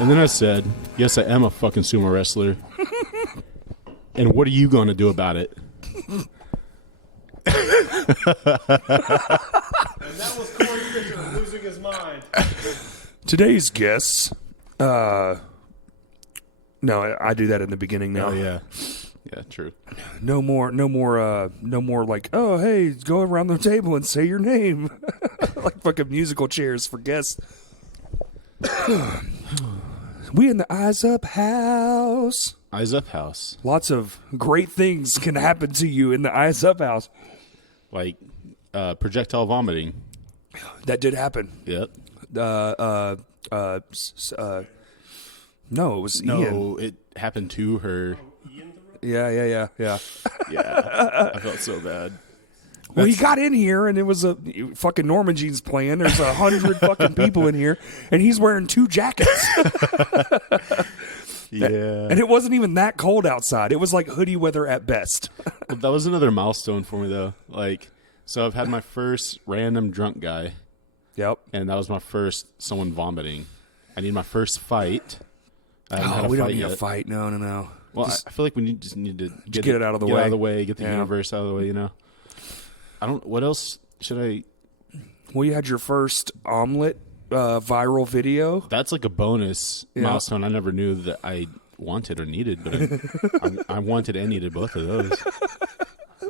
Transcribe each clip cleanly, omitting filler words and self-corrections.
And then I said, yes, I am a fucking sumo wrestler. And what are you going to do about it? And that was Corey Fisher losing his mind. Today's guests. No, I do that in the beginning now. Oh, yeah. Yeah, true. No more like, oh, hey, go around the table and say your name. Like fucking musical chairs for guests. We in the Eyes Up House. Eyes Up House. Lots of great things can happen to you in the Eyes Up House. Like projectile vomiting. That did happen. Yep. No, it was Ian. No, it happened to her. Yeah. Yeah. I felt so bad. Well, he got in here, and it was a fucking Norman Jeans playing. There's 100 fucking people in here, and he's wearing 2 jackets. Yeah. And it wasn't even that cold outside. It was like hoodie weather at best. Well, that was another milestone for me, though. Like, so I've had my first random drunk guy, Yep. and that was my first someone vomiting. I need my first fight. I haven't had a We don't fight need yet. a fight. No. Well, I feel like we just need to get it out of the way. Get the Yeah. universe out of the way, you know? What else should I... Well, you had your first omelet viral video. That's like a bonus Yeah. milestone I never knew that I wanted or needed, but I wanted and needed both of those.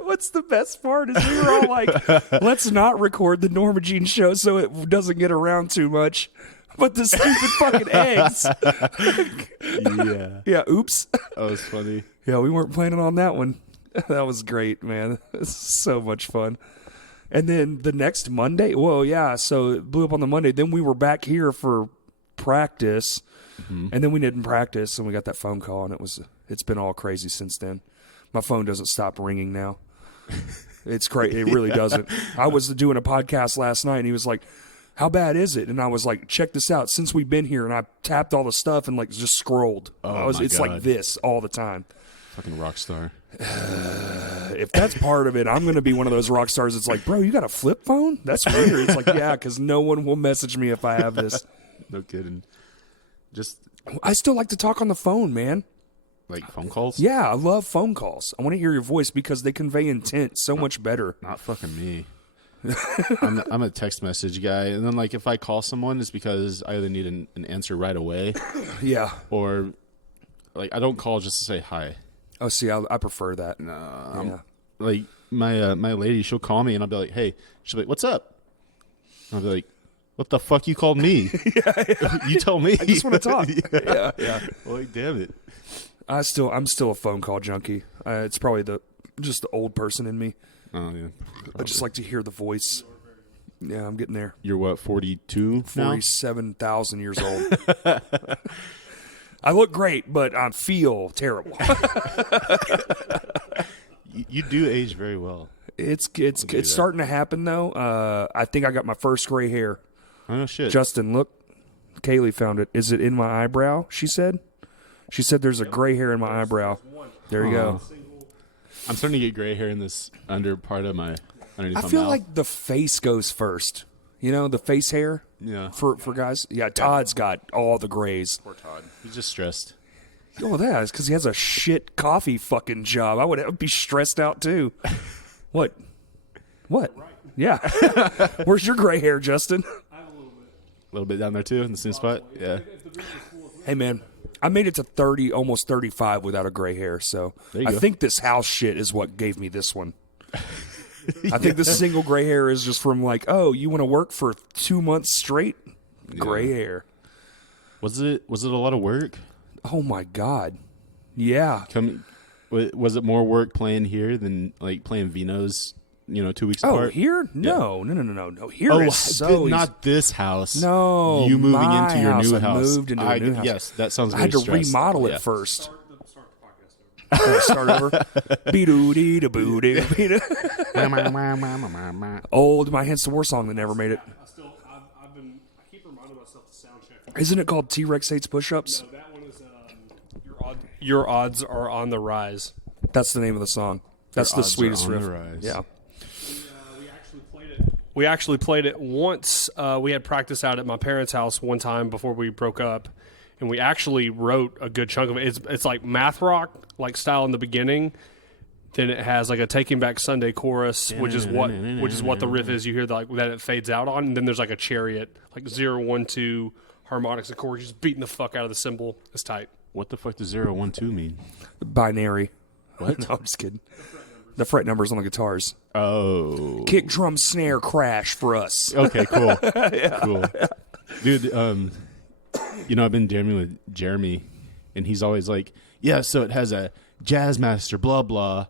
What's the best part is we were all like, let's not record the Norma Jean show so it doesn't get around too much. But the stupid fucking eggs. Yeah. Yeah, oops. That was funny. Yeah, we weren't planning on that one. That was great, man. It's so much fun. And then the next Monday, well, yeah, so it blew up on the Monday. Then we were back here for practice, and then we didn't practice, and we got that phone call, and it's been all crazy since then. My phone doesn't stop ringing now. It's crazy. It really doesn't. I was doing a podcast last night, and he was like, how bad is it? And I was like, check this out. Since we've been here, and I tapped all the stuff and like just scrolled. Oh, it's my like God. this all the time. Fucking rock star. If that's part of it, I'm going to be one of those rock stars that's like, bro, you got a flip phone? That's weird. It's like, yeah, because no one will message me if I have this. No kidding. Just I still like to talk on the phone, man. like phone calls? Yeah, I love phone calls. I want to hear your voice because they convey intent so much better. Not fucking me. I'm a text message guy, and then like if I call someone, it's because I either need an answer right away, Yeah. or like I don't call just to say hi. Oh, see, I prefer that. Yeah. Like my lady, she'll call me and I'll be like, hey, she'll be like, what's up? And I'll be like, what the fuck you called me? You tell me. I just want to talk. Yeah. Like, damn it. I'm still a phone call junkie. It's probably just the old person in me. Oh yeah. I just like to hear the voice. Yeah, I'm getting there. You're what, 42 now? 47,000 years old. I look great, but I feel terrible. You do age very well. It's that. starting to happen though. I think I got my first gray hair. Oh no shit. Justin, look. Kaylee found it. Is it in my eyebrow? She said there's a gray hair in my eyebrow. There you go. I'm starting to get gray hair in this under part of my underneath I my feel mouth. like the face goes first. You know, the face hair Yeah. for guys. Yeah, Todd's got all the grays. Poor Todd. He's just stressed. Oh, that is because he has a shit coffee fucking job. I would be stressed out too. What? Yeah. Where's your gray hair, Justin? A little bit down there too in the same spot. Yeah. Hey, man. I made it to 30, almost 35 without a gray hair, so There you I go. think this house shit is what gave me this one. I think this single gray hair is just from like, oh, you want to work for 2 months straight? Gray hair. Was it a lot of work? Oh, my God. Yeah. Was it more work playing here than like playing Vino's, 2 weeks Oh, apart? here? No. Here is so not this house. No, you moving my into your house. new I house. moved into a new house. Yes, that sounds. I had very to stressed. remodel it Yeah. first. Start over. Be-doo-dee-da-boo-doo. Old My Hands to War song that never made it. I keep reminding myself to sound check. Isn't it called T-Rex Hates Push-Ups? No, that one is your odds are on the rise. That's the name of the song. That's the odds are sweetest on riff. the rise. Yeah. We actually played it once. We had practice out at my parents' house one time before we broke up, and we actually wrote a good chunk of it. It's like math rock like style in the beginning. Then it has like a Taking Back Sunday chorus, which is what the riff is. You hear like that it fades out on, and then there's like a chariot, like 0, 1, 2 harmonics and chords, just beating the fuck out of the cymbal. It's tight. What the fuck does 0, 1, 2 mean? Binary. What? No, I'm just kidding. The fret numbers on the guitars. Oh. Kick, drum, snare, crash for us. Okay, cool. Cool. Dude, I've been jamming with Jeremy, and he's always like, yeah, so it has a jazz master, blah, blah,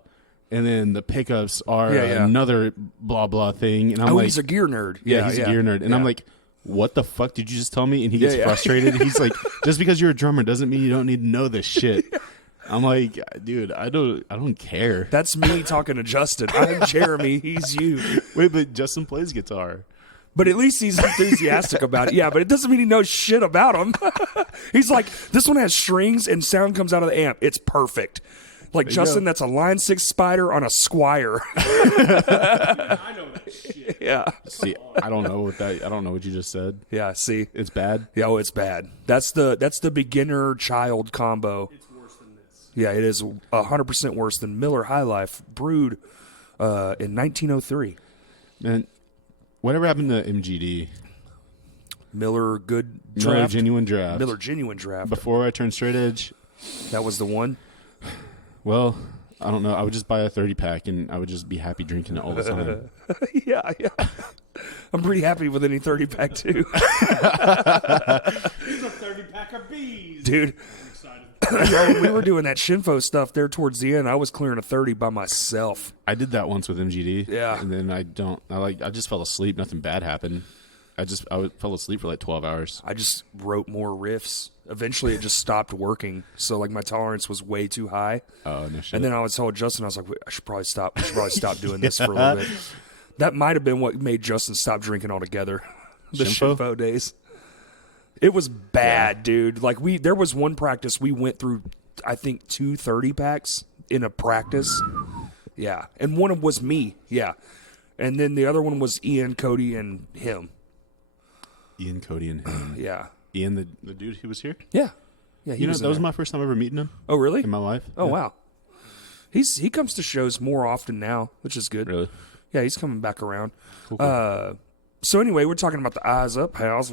and then the pickups are another blah, blah thing. And I'm like, he's a gear nerd. Yeah, he's a gear nerd. And I'm like, what the fuck did you just tell me? And he gets frustrated. He's like, just because you're a drummer doesn't mean you don't need to know this shit. I'm like, dude, I don't care. That's me talking to Justin. I'm Jeremy. He's you. Wait, but Justin plays guitar. But at least he's enthusiastic about it. Yeah, but it doesn't mean he knows shit about them. He's like, this one has strings and sound comes out of the amp. It's perfect. Like, Justin, that's a Line 6 Spider on a Squire. I know that shit. Yeah. See, I don't know what you just said. Yeah, see? It's bad. Yeah, it's bad. That's the beginner-child combo. It's worse than this. Yeah, it is 100% worse than Miller High Life, brewed in 1903. Man, whatever happened to MGD? Miller Good Draft? Miller Genuine Draft. Miller Genuine Draft. Before I turned straight edge. That was the one? Well, I don't know. I would just buy a 30-pack, and I would just be happy drinking it all the time. Yeah. I'm pretty happy with any 30-pack, too. Here's a 30-pack of bees. Dude. When we were doing that Shinfo stuff there towards the end, I was clearing a 30 by myself. I did that once with MGD. Yeah. And then I just fell asleep. Nothing bad happened. I fell asleep for like 12 hours. I just wrote more riffs. Eventually, it just stopped working. So, like, my tolerance was way too high. Oh, no shit. And then I was told Justin, I was like, I should probably stop. We should probably stop doing this for a little bit. That might have been what made Justin stop drinking altogether. The Shinfo days. It was bad, dude. Like, there was one practice we went through, I think, 2 30-packs in a practice. Yeah. And one of them was me. Yeah. And then the other one was Ian, Cody, and him. Ian, Cody, and him. Yeah. Ian, the dude who was here? Yeah. Yeah, That was my first time ever meeting him. Oh, really? In my life. Oh, Yeah. wow. He comes to shows more often now, which is good. Really? Yeah, he's coming back around. Cool. So anyway, we're talking about the Eyes Up house.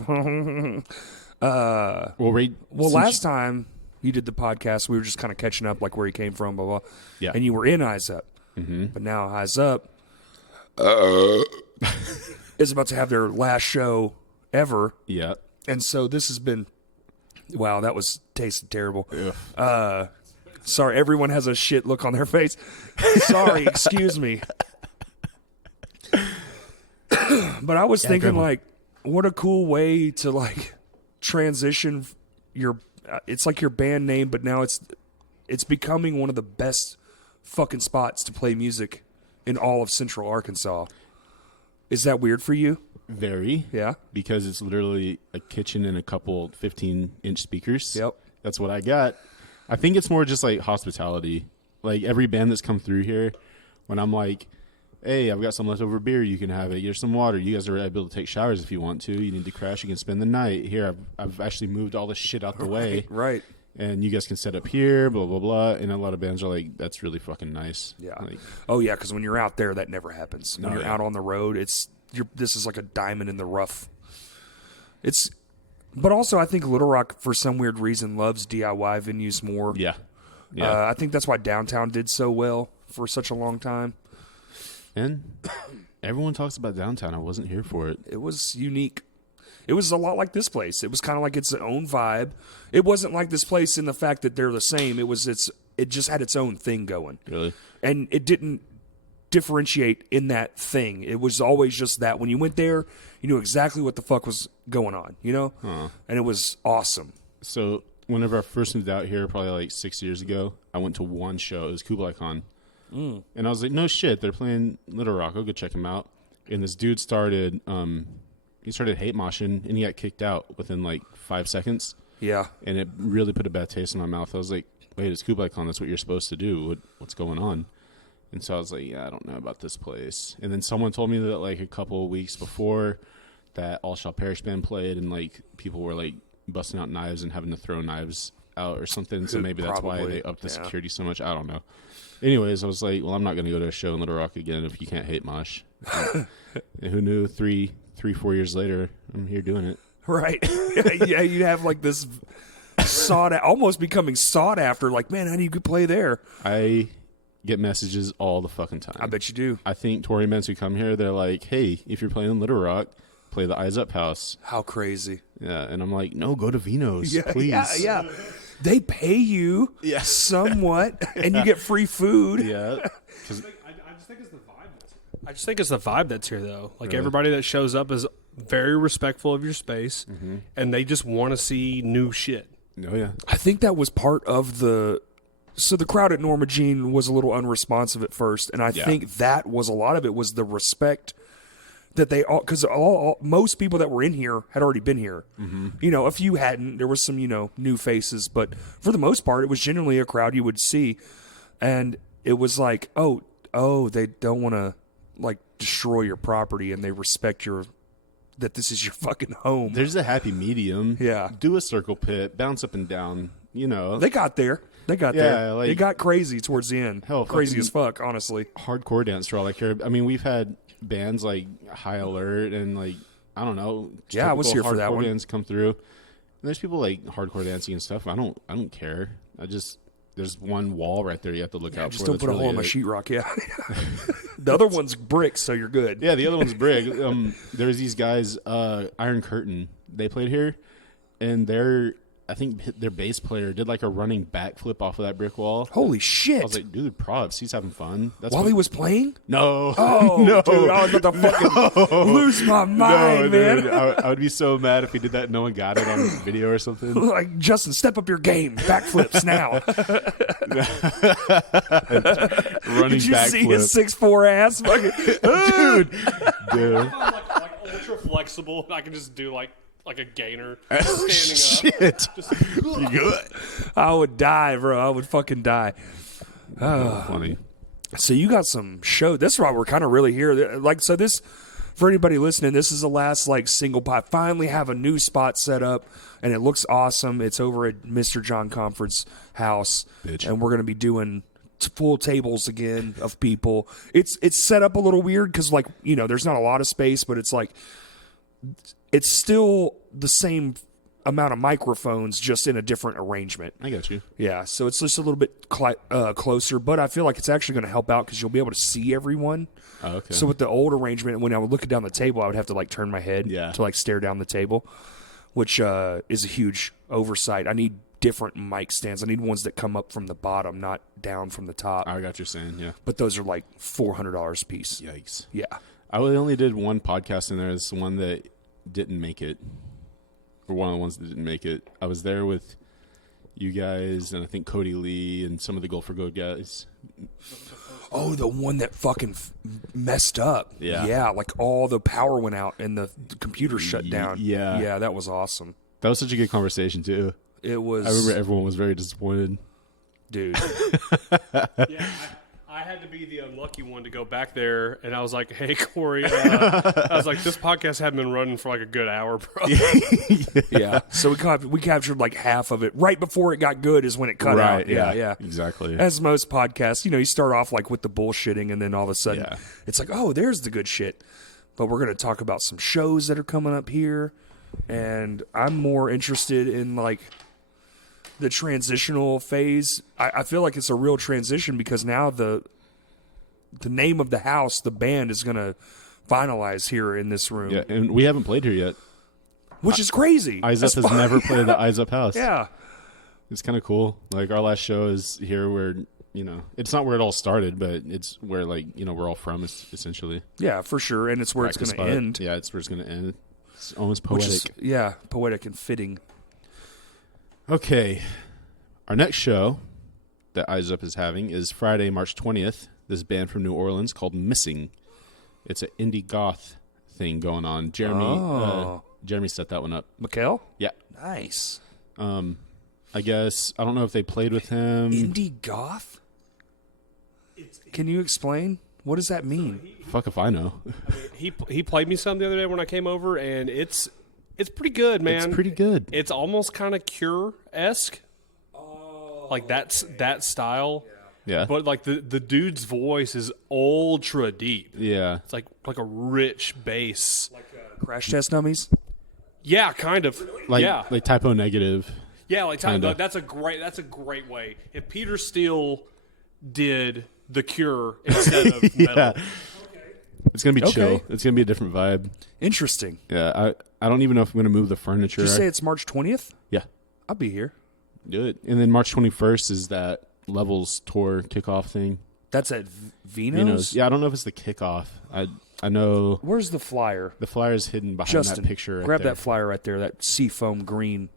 Last time you did the podcast, we were just kind of catching up, like where he came from, blah, blah. Yeah. And you were in Eyes Up. Mm-hmm. But now Eyes Up is about to have their last show ever. Yeah. And so this has been, wow, that tasted terrible. Ugh. Sorry, everyone has a shit look on their face. Sorry, excuse me. But I was thinking, Grandma. like, what a cool way to, like, transition your it's like your band name, but now it's becoming one of the best fucking spots to play music in all of Central Arkansas. Is that weird for you? Very. Yeah. Because it's literally a kitchen and a couple 15-inch speakers. Yep. That's what I got. I think it's more just like hospitality. Like every band that's come through here, when I'm like, hey, I've got some leftover beer, you can have it. Here's some water. You guys are able to take showers if you want to. You need to crash, you can spend the night. Here, I've actually moved all this shit out the way. Right. And you guys can set up here, blah, blah, blah. And a lot of bands are like, that's really fucking nice. Yeah. Like, Oh, yeah, because when you're out there, that never happens. When you're out on the road, this is like a diamond in the rough. But also, I think Little Rock, for some weird reason, loves DIY venues more. yeah. Yeah. I think that's why Downtown did so well for such a long time. And everyone talks about Downtown. I wasn't here for it. It was unique. It was a lot like this place. It was kind of like its own vibe. It wasn't like this place in the fact that they're the same. It just had its own thing going. Really? And it didn't differentiate in that thing. It was always just that. When you went there, you knew exactly what the fuck was going on, you know? Huh. And it was awesome. So whenever I first moved out here, probably like 6 years ago, I went to one show. It was Kublai Khan. And I was like, no shit, they're playing Little Rock. I'll go check them out. And this dude started hate moshing, and he got kicked out within like 5 seconds. Yeah. And it really put a bad taste in my mouth. I was like, wait, it's Kublai Khan. That's what you're supposed to do. What's going on? And so I was like, yeah, I don't know about this place. And then someone told me that like a couple of weeks before that All Shall Perish band played, and like people were like busting out knives and having to throw knives out or something. So maybe that's why Probably, they upped the yeah. security so much. I don't know. Anyways, I was like, well, I'm not going to go to a show in Little Rock again if you can't hate mosh. And who knew? 4 years later, I'm here doing it. Right. Yeah, you have like this almost becoming sought after. Like, man, how do you play there? I get messages all the fucking time. I bet you do. I think Tory men who come here, they're like, hey, if you're playing in Little Rock, play the Eyes Up House. How crazy. Yeah, and I'm like, no, go to Vino's, Yeah, please. yeah. They pay you somewhat, and you get free food. Yeah. I just think it's the vibe. I just think it's the vibe that's here, though. Like everybody that shows up is very respectful of your space, and they just want to see new shit. Oh, yeah. I think that was part of the. So the crowd at Norma Jean was a little unresponsive at first, and I think that was a lot of it was the respect that they all, because most people that were in here had already been here. You know, a few hadn't. There was some, you know, new faces, but for the most part, it was generally a crowd you would see, and it was like, oh, they don't want to like destroy your property, and they respect that this is your fucking home. There's a happy medium. Yeah. Do a circle pit, bounce up and down, you know. They got there. There. like- It got crazy towards the end. Hell, crazy fucking- as fuck, honestly. Hardcore dance for all I care. I mean, we've had bands like High Alert and like, I don't know. Yeah, I was typical here for that hardcore one. bands come through. And there's people like hardcore dancing and stuff. I don't care. There's one wall right there you have to look out Just for. don't that's put a hole really in my it. sheetrock. Yeah. The other one's brick, so you're good. Yeah, the other one's Brig. There's these guys, Iron Curtain. They played here, and I think their bass player did like a running backflip off of that brick wall. Holy I shit! was like, dude, props. He's having fun. That's While what- he was playing? no, Oh, no, dude, I was about to fucking lose my mind, man. dude. I would be so mad if he did that and no one got it on video or something. Like, Justin, step up your game. Backflips now. Running Did you see backflip. his 6'4" ass? Fucking, Dude. I'm like ultra flexible, and I can just do like a gainer standing up. Shit. You good? I would die, bro. I would fucking die. Funny. So you got some show. That's why we're kind of really here. Like, so this, for anybody listening, this is the last like single pot. Finally have a new spot set up, and it looks awesome. It's over at Mr. John Comfort's house, Bitch. and we're going to be doing full tables again of people. It's set up a little weird because, like, you know, there's not a lot of space, but it's like it's still the same amount of microphones, just in a different arrangement. I got you. Yeah, so it's just a little bit closer, but I feel like it's actually going to help out because you'll be able to see everyone. Oh, okay. So with the old arrangement, when I would look down the table, I would have to like turn my head Yeah. to like stare down the table, which is a huge oversight. I need different mic stands. I need ones that come up from the bottom, not down from the top. I got what you're saying. Yeah. But those are like $400 a piece. Yikes. Yeah. I only did one podcast in there. It's the one that didn't make it. Or one of the ones that didn't make it. I was there with you guys and I think Cody Lee and some of the Gold for Gold guys. Oh, the one that fucking messed up. Yeah. Yeah, like all the power went out and the computer shut down. yeah. Yeah, that was awesome. That was such a good conversation too. It was. I remember everyone was very disappointed. Dude. Yeah, I had to be the unlucky one to go back there, and I was like, "Hey, Corey," I was like, "This podcast hadn't been running for like a good hour, bro." Yeah. So we captured like half of it right before it got good is when it cut out. Yeah. Exactly. As most podcasts, you know, you start off like with the bullshitting, and then all of a sudden Yeah. it's like, oh, there's the good shit. But we're going to talk about some shows that are coming up here, and I'm more interested in like the transitional phase. I feel like it's a real transition because now the name of the house, the band, is going to finalize here in this room, Yeah, and we haven't played here yet. which is crazy. Eyes Up That's has never played the Eyes Up house. Yeah. It's kind of cool. Like our last show is here where, you know, it's not where it all started, but it's where like, you know, we're all from essentially. Yeah, for sure. And it's where it's Practice going to spot. end. Yeah, it's where it's going to end. It's almost Which poetic. is, poetic and fitting. Okay. Our next show that Eyes Up is having is Friday, March 20th. This band from New Orleans called Missing. It's an indie goth thing going on. Jeremy set that one up. Mikhail? Yeah. Nice. I guess, I don't know if they played with him. Indie goth? Can you explain? What does that mean? Fuck if I know. He played me some the other day when I came over, and it's It's pretty good, man. It's pretty good. It's almost kind of Cure-esque. Like that's that style. Yeah. But like the dude's voice is ultra deep. Yeah. It's like a rich bass. Crash Test Dummies. Yeah, kind of. Like yeah. like typo negative. Yeah, like Kinda. that's a great way. If Peter Steele did The Cure instead of metal. It's gonna be Okay. chill. It's gonna be a different vibe. Interesting. Yeah. I don't even know if I'm gonna move the furniture. Did you say it's March 20th? Yeah. I'll be here. Do it. And then March 21st is that Levels tour kickoff thing. That's at Vino's? Vino's. Yeah, I don't know if it's the kickoff. I know Where's the flyer? the flyer is hidden behind Justin, that picture. Right grab there. that flyer right there, that seafoam green.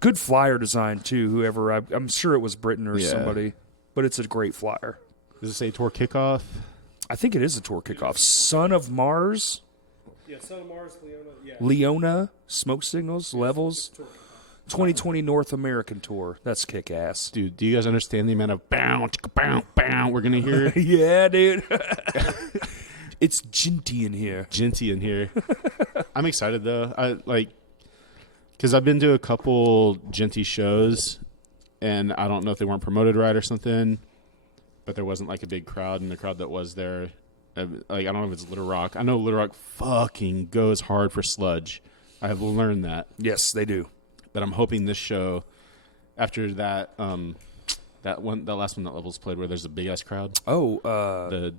Good flyer design, too, whoever. I'm sure it was Britain or Yeah. somebody, but it's a great flyer. Does it say tour kickoff? I think it is a tour kickoff. Son of Mars, Yeah, Son of Mars, Leona. Yeah. Leona, Smoke Signals, Levels, 2020 North American Tour. That's kick-ass. Dude, do you guys understand the amount of bow, chicka, bow, bow we're gonna hear? Yeah, dude. It's Jinty in here. Genty in here. I'm excited though. I like because I've been to a couple Genty shows, and I don't know if they weren't promoted right or something, but there wasn't like a big crowd, and the crowd that was there, like I don't know if it's Little Rock. I know Little Rock fucking goes hard for sludge. I have learned that, Yes, they do. but I'm hoping this show, after that that last one that Levels played, where there's a big ass crowd, Oh, the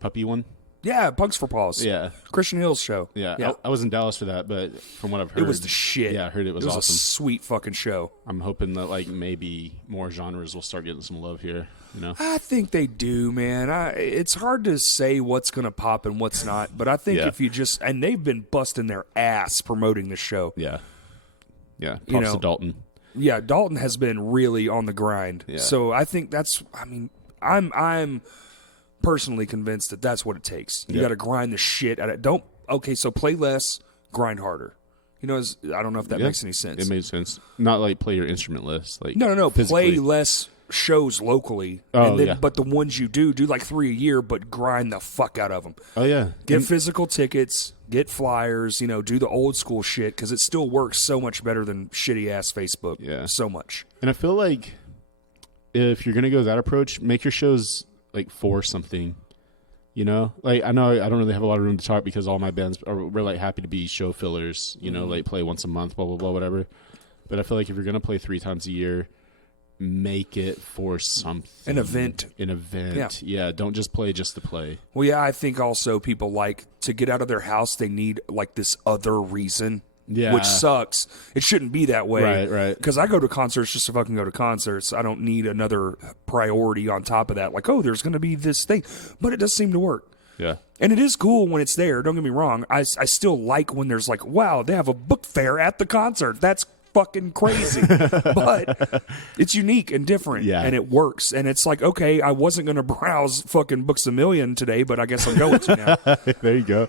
puppy one. yeah, Punks for Paws. Yeah. Christian Hill's show. Yeah, I was in Dallas for that, but from what I've heard, It was the shit. Yeah, I heard it was a awesome. sweet fucking show. I'm hoping that like maybe more genres will start getting some love here. You know, I think they do, man. It's hard to say what's going to pop and what's not, but I think Yeah. if you just and they've been busting their ass promoting the show. yeah. Props You know, to Dalton. Yeah, Dalton has been really on the grind. Yeah. So I think that's. I mean, I'm personally convinced that that's what it takes. You Yep. got to grind the shit out of it. Okay, so play less, grind harder. You know, I don't know if that Yeah. makes any sense. It made sense. Not like play your instrument list. Like No. physically. Play less shows locally, Oh, and then, yeah. but the ones you do like 3 a year, but grind the fuck out of them. Oh yeah. Get physical tickets, get flyers. You know, do the old school shit because it still works so much better than shitty ass Facebook. Yeah. So much. And I feel like if you're gonna go that approach, make your shows like for something. You know, like I know I don't really have a lot of room to talk because all my bands we're like happy to be show fillers. You know, like play once a month, blah blah blah, whatever. But I feel like if you're gonna play 3 times a year, make it for something. An event. An event. Yeah. Don't just play just to play. Well, yeah, I think also people like to get out of their house. They need like this other reason. Yeah. Which sucks. It shouldn't be that way. Right. Because I go to concerts just to fucking go to concerts. I don't need another priority on top of that. Like, oh, there's going to be this thing. But it does seem to work. Yeah. And it is cool when it's there. Don't get me wrong. I still like when there's like, wow, they have a book fair at the concert. That's fucking crazy. But it's unique and different. Yeah. And it works. And it's like, okay, I wasn't going to browse fucking Books A Million today, but I guess I'm going to now. There you go.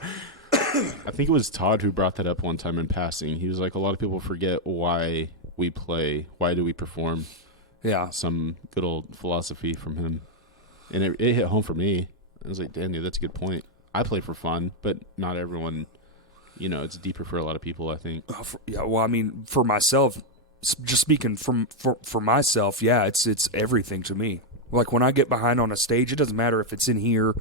I think it was Todd who brought that up one time in passing. He was like, a lot of people forget why we play. Why do we perform? Yeah. Some good old philosophy from him. And it hit home for me. I was like, damn, dude, that's a good point. I play for fun, but not everyone, you know, it's deeper for a lot of people, I think. Yeah, well, I mean, for myself, just speaking for myself, yeah, it's everything to me. Like when I get behind on a stage, it doesn't matter if it's in here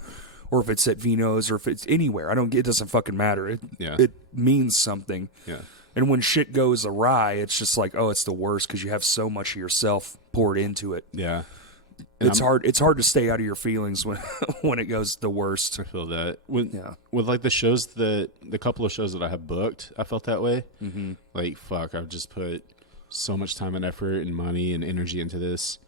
or if it's at Vino's or if it's anywhere. It doesn't fucking matter. It means something. Yeah. And when shit goes awry, it's just like, oh, it's the worst because you have so much of yourself poured into it. Yeah. And It's hard. It's hard to stay out of your feelings when when it goes the worst. I feel that. With Yeah. like the shows the couple of shows that I have booked, I felt that way. Mm-hmm. Like, fuck, I've just put so much time and effort and money and energy into this,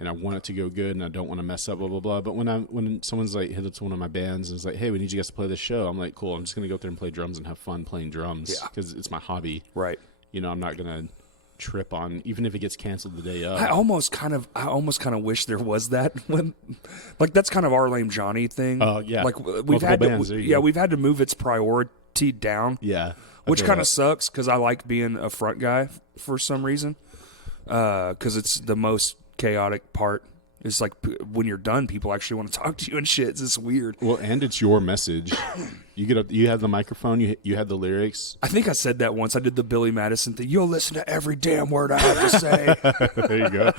and I want it to go good, and I don't want to mess up, blah blah blah. But when someone's like hit up to one of my bands and is like, hey, we need you guys to play this show, I'm like, cool. I'm just gonna go up there and play drums and have fun playing drums because it's my hobby. Right. You know, I'm not gonna trip on even if it gets canceled the day of. I almost kind of wish there was that when, like that's kind of our Lame Johnny thing. Oh, yeah. like we've Multiple had bands, to, there you go. we've had to move its priority down. Yeah. Which kind of of sucks because I like being a front guy for some reason. Because it's the most chaotic part It's like when you're done, people actually want to talk to you and shit. It's just weird. Well, and it's your message. You get up, you have the microphone, you have the lyrics. I think I said that once. I did the Billy Madison thing. You'll listen to every damn word I have to say. There you go.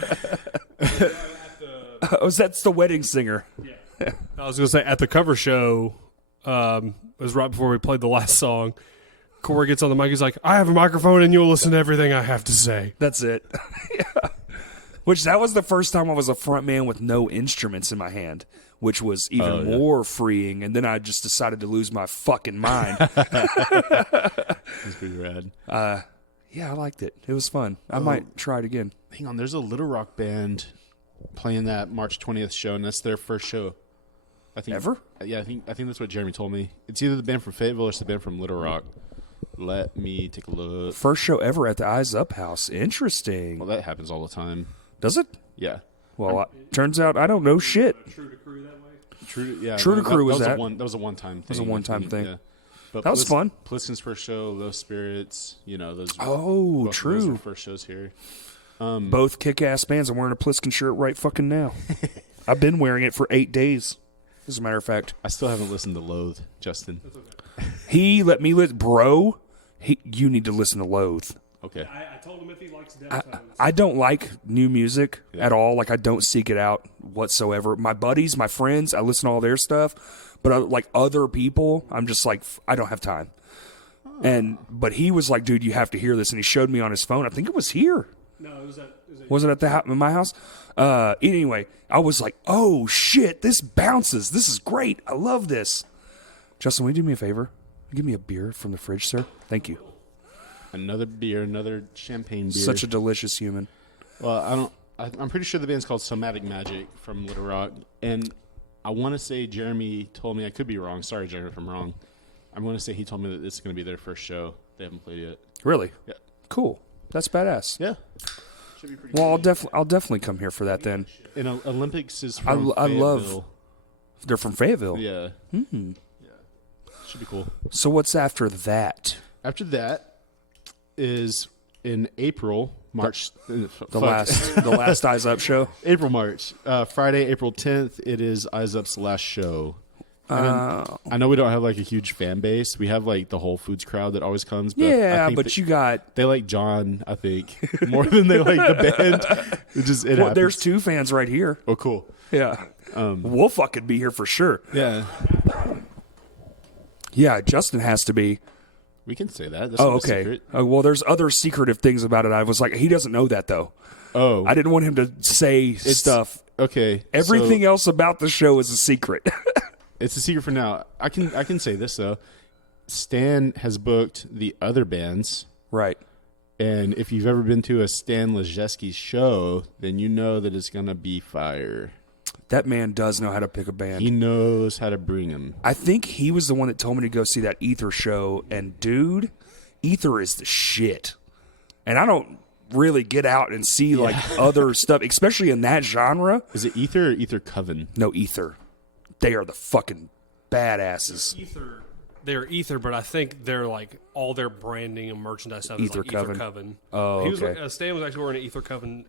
That's the wedding singer. Yeah. I was going to say, at the cover show, it was right before we played the last song, Corey gets on the mic. He's like, I have a microphone and you'll listen to everything I have to say. That's it. Yeah. Which that was the first time I was a front man with no instruments in my hand, which was even more freeing. And then I just decided to lose my fucking mind. That's pretty rad. Yeah, I liked it. It was fun. I might try it again. Hang on, there's a Little Rock band playing that March 20th show, and that's their first show. I think Ever? Yeah, I think that's what Jeremy told me. It's either the band from Fayetteville or it's the band from Little Rock. Let me take a look. First show ever at the Eyes Up House. Interesting. Well, that happens all the time. Does it? Yeah. Well, turns out I don't know shit. True to crew that way? True to Crew was that that. That was a one-time thing. That was a one-time thing. Yeah. But That was fun. Pliskin's first show, Low Spirits, those. Oh, both of true. those were first shows here. Both kick-ass bands. I'm wearing a Pliskin shirt right fucking now. I've been wearing it for 8 days, as a matter of fact. I still haven't listened to Loathe, Justin. He let me bro. You need to listen to Loathe. Okay. I told him if he likes Deftones. I don't like new music at all. Like, I don't seek it out whatsoever. My buddies, my friends, I listen to all their stuff. But like other people, I'm just like, I don't have time. But he was like, dude, you have to hear this. And he showed me on his phone. I think it was here. No, it was at Was it at my house? Anyway, I was like, oh, shit, this bounces. This is great. I love this. Justin, will you do me a favor? Give me a beer from the fridge, sir. Thank you. Another beer, another champagne beer. Such a delicious human. Well, I'm pretty sure the band's called Somatic Magic from Little Rock. And I want to say Jeremy told me, I could be wrong. Sorry, Jeremy, if I'm wrong. I'm going to say he told me that this is going to be their first show. They haven't played yet. Really? Yeah. Cool. That's badass. Yeah. Should be pretty Well, good. I'll definitely come here for that then. And Olympics is from I love- Fayetteville. They're from Fayetteville. Yeah. Yeah. Should be cool. So what's after that? After that is in April, March. The last Eyes Up show. April, March. Friday, April 10th, it is Eyes Up's last show. I know we don't have like a huge fan base. We have like the Whole Foods crowd that always comes. But Yeah, I think but you got they like John, I think, more than they like the band. It happens. there's 2 fans right here. Oh, cool. Yeah. We'll fucking be here for sure. Yeah, Yeah, Justin has to be. we can say that. That's Oh, not a okay. secret. Well, there's other secretive things about it. I was like, he doesn't know that though. Oh, I didn't want him to say stuff. Okay, Everything so else about the show is a secret. it's a secret for now. I can say this though. Stan has booked the other bands. Right. And if you've ever been to a Stan Lejeski show, then you know that it's going to be fire. That man does know how to pick a band. He knows how to bring them. I think he was the one that told me to go see that Ether show. And dude, Ether is the shit. And I don't really get out and see like other stuff, especially in that genre. Is it Ether or Ether Coven? No, Ether. They are the fucking badasses. They're Ether, but I think they're like all their branding and merchandise stuff is Ether like Coven. Ether Coven. Oh, He was, okay. Stan was actually wearing an Ether Coven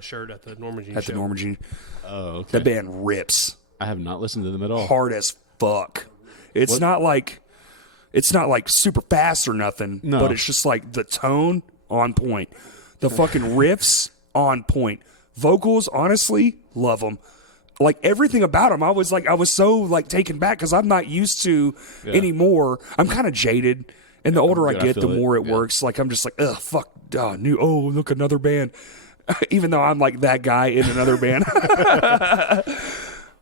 shirt at the Norman Jean At show. the Norman Jean. Oh, okay. That band rips I have not listened to them at all. hard as fuck. It's not like super fast or nothing, No. but it's just like the tone on point. The fucking riffs on point. Vocals, honestly, love them. Like everything about them, I was so like taken back because I'm not used to anymore. I'm kind of jaded, and the older I Yeah, I get, the feel it. more it works. Like I'm just like, ugh, fuck, look, another band. Even though I'm like that guy in another band.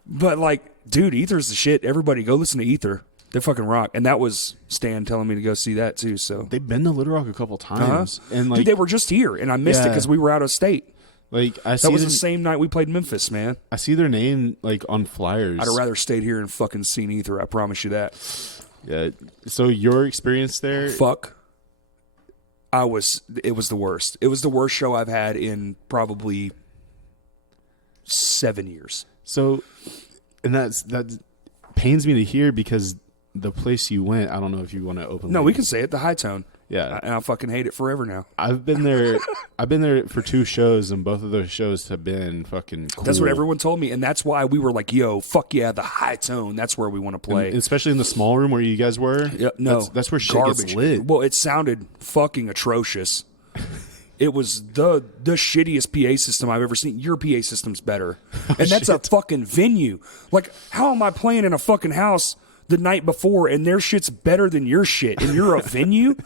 But like, dude, Ether's the shit. Everybody go listen to Ether. They fucking rock. And that was Stan telling me to go see that too. So They've been to Little Rock a couple times, and like dude, they were just here, and I missed it Yeah. because we were out of state. like I That see was them, the same night we played Memphis, man. I see their name like on flyers. I'd have rather stayed here and fucking seen Ether. I promise you that. Yeah. So your experience there? Fuck. It was the worst. It was the worst show I've had in probably 7 years. So, and that pains me to hear because the place you went, I don't know if you want to open. No, we can say it. The High Tone. Yeah. And I fucking hate it forever now. I've been there. I've been there for 2 shows, and both of those shows have been fucking cool. That's what everyone told me, and that's why we were like, "Yo, fuck yeah, the high tone. That's where we want to play." And especially in the small room where you guys were. Yeah, no, that's where shit garbage. gets lit. Well, it sounded fucking atrocious. It was the shittiest PA system I've ever seen. Your PA system's better, and that's a fucking venue. Like, how am I playing in a fucking house the night before and their shit's better than your shit, and you're a venue?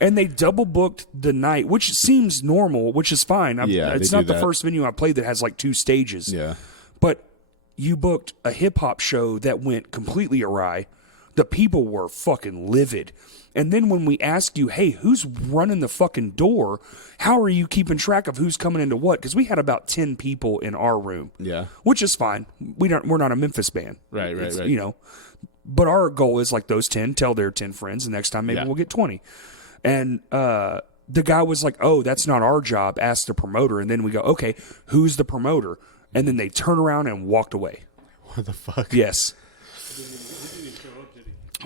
And they double booked the night, which seems normal, which is fine. It's not the first venue I played that has like 2 stages. Yeah. But you booked a hip hop show that went completely awry. The people were fucking livid. And then when we ask you, hey, who's running the fucking door? How are you keeping track of who's coming into what? Because we had about 10 people in our room. Yeah. Which is fine. We're not a Memphis band. Right. You know. But our goal is like those 10, tell their 10 friends, and next time maybe we'll get 20. And the guy was like, oh, that's not our job. Ask the promoter. And then we go, okay, who's the promoter? And then they turn around and walked away. What the fuck? Yes.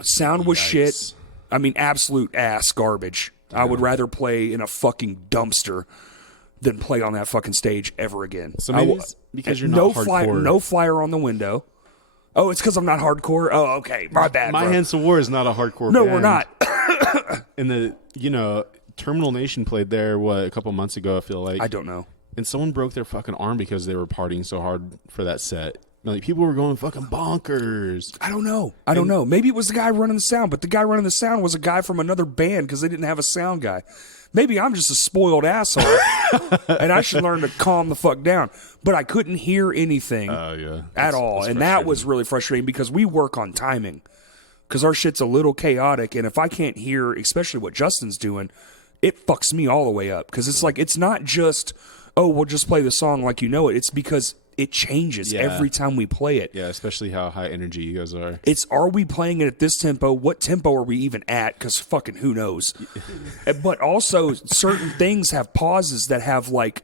Sound was shit. Yikes. I mean, absolute ass garbage. I would rather play in a fucking dumpster than play on that fucking stage ever again. So maybe it's because you're not hardcore. No flyer on the window. Oh, it's because I'm not hardcore? Oh, okay. My bad, My bro. Hands of War is not a hardcore No, band. we're not. And Terminal Nation played there, a couple months ago, I feel like. I don't know. And someone broke their fucking arm because they were partying so hard for that set. Like, people were going fucking bonkers. I don't know. Maybe it was the guy running the sound, but the guy running the sound was a guy from another band because they didn't have a sound guy. Maybe I'm just a spoiled asshole, and I should learn to calm the fuck down. But I couldn't hear anything at all, and that was really frustrating because we work on timing because our shit's a little chaotic, and if I can't hear, especially what Justin's doing, it fucks me all the way up because it's like it's not just, oh, we'll just play the song like you know it. It's because it changes every time we play it. Yeah, especially how high energy you guys are. Are we playing it at this tempo? What tempo are we even at? Because fucking who knows? But also, certain things have pauses that have like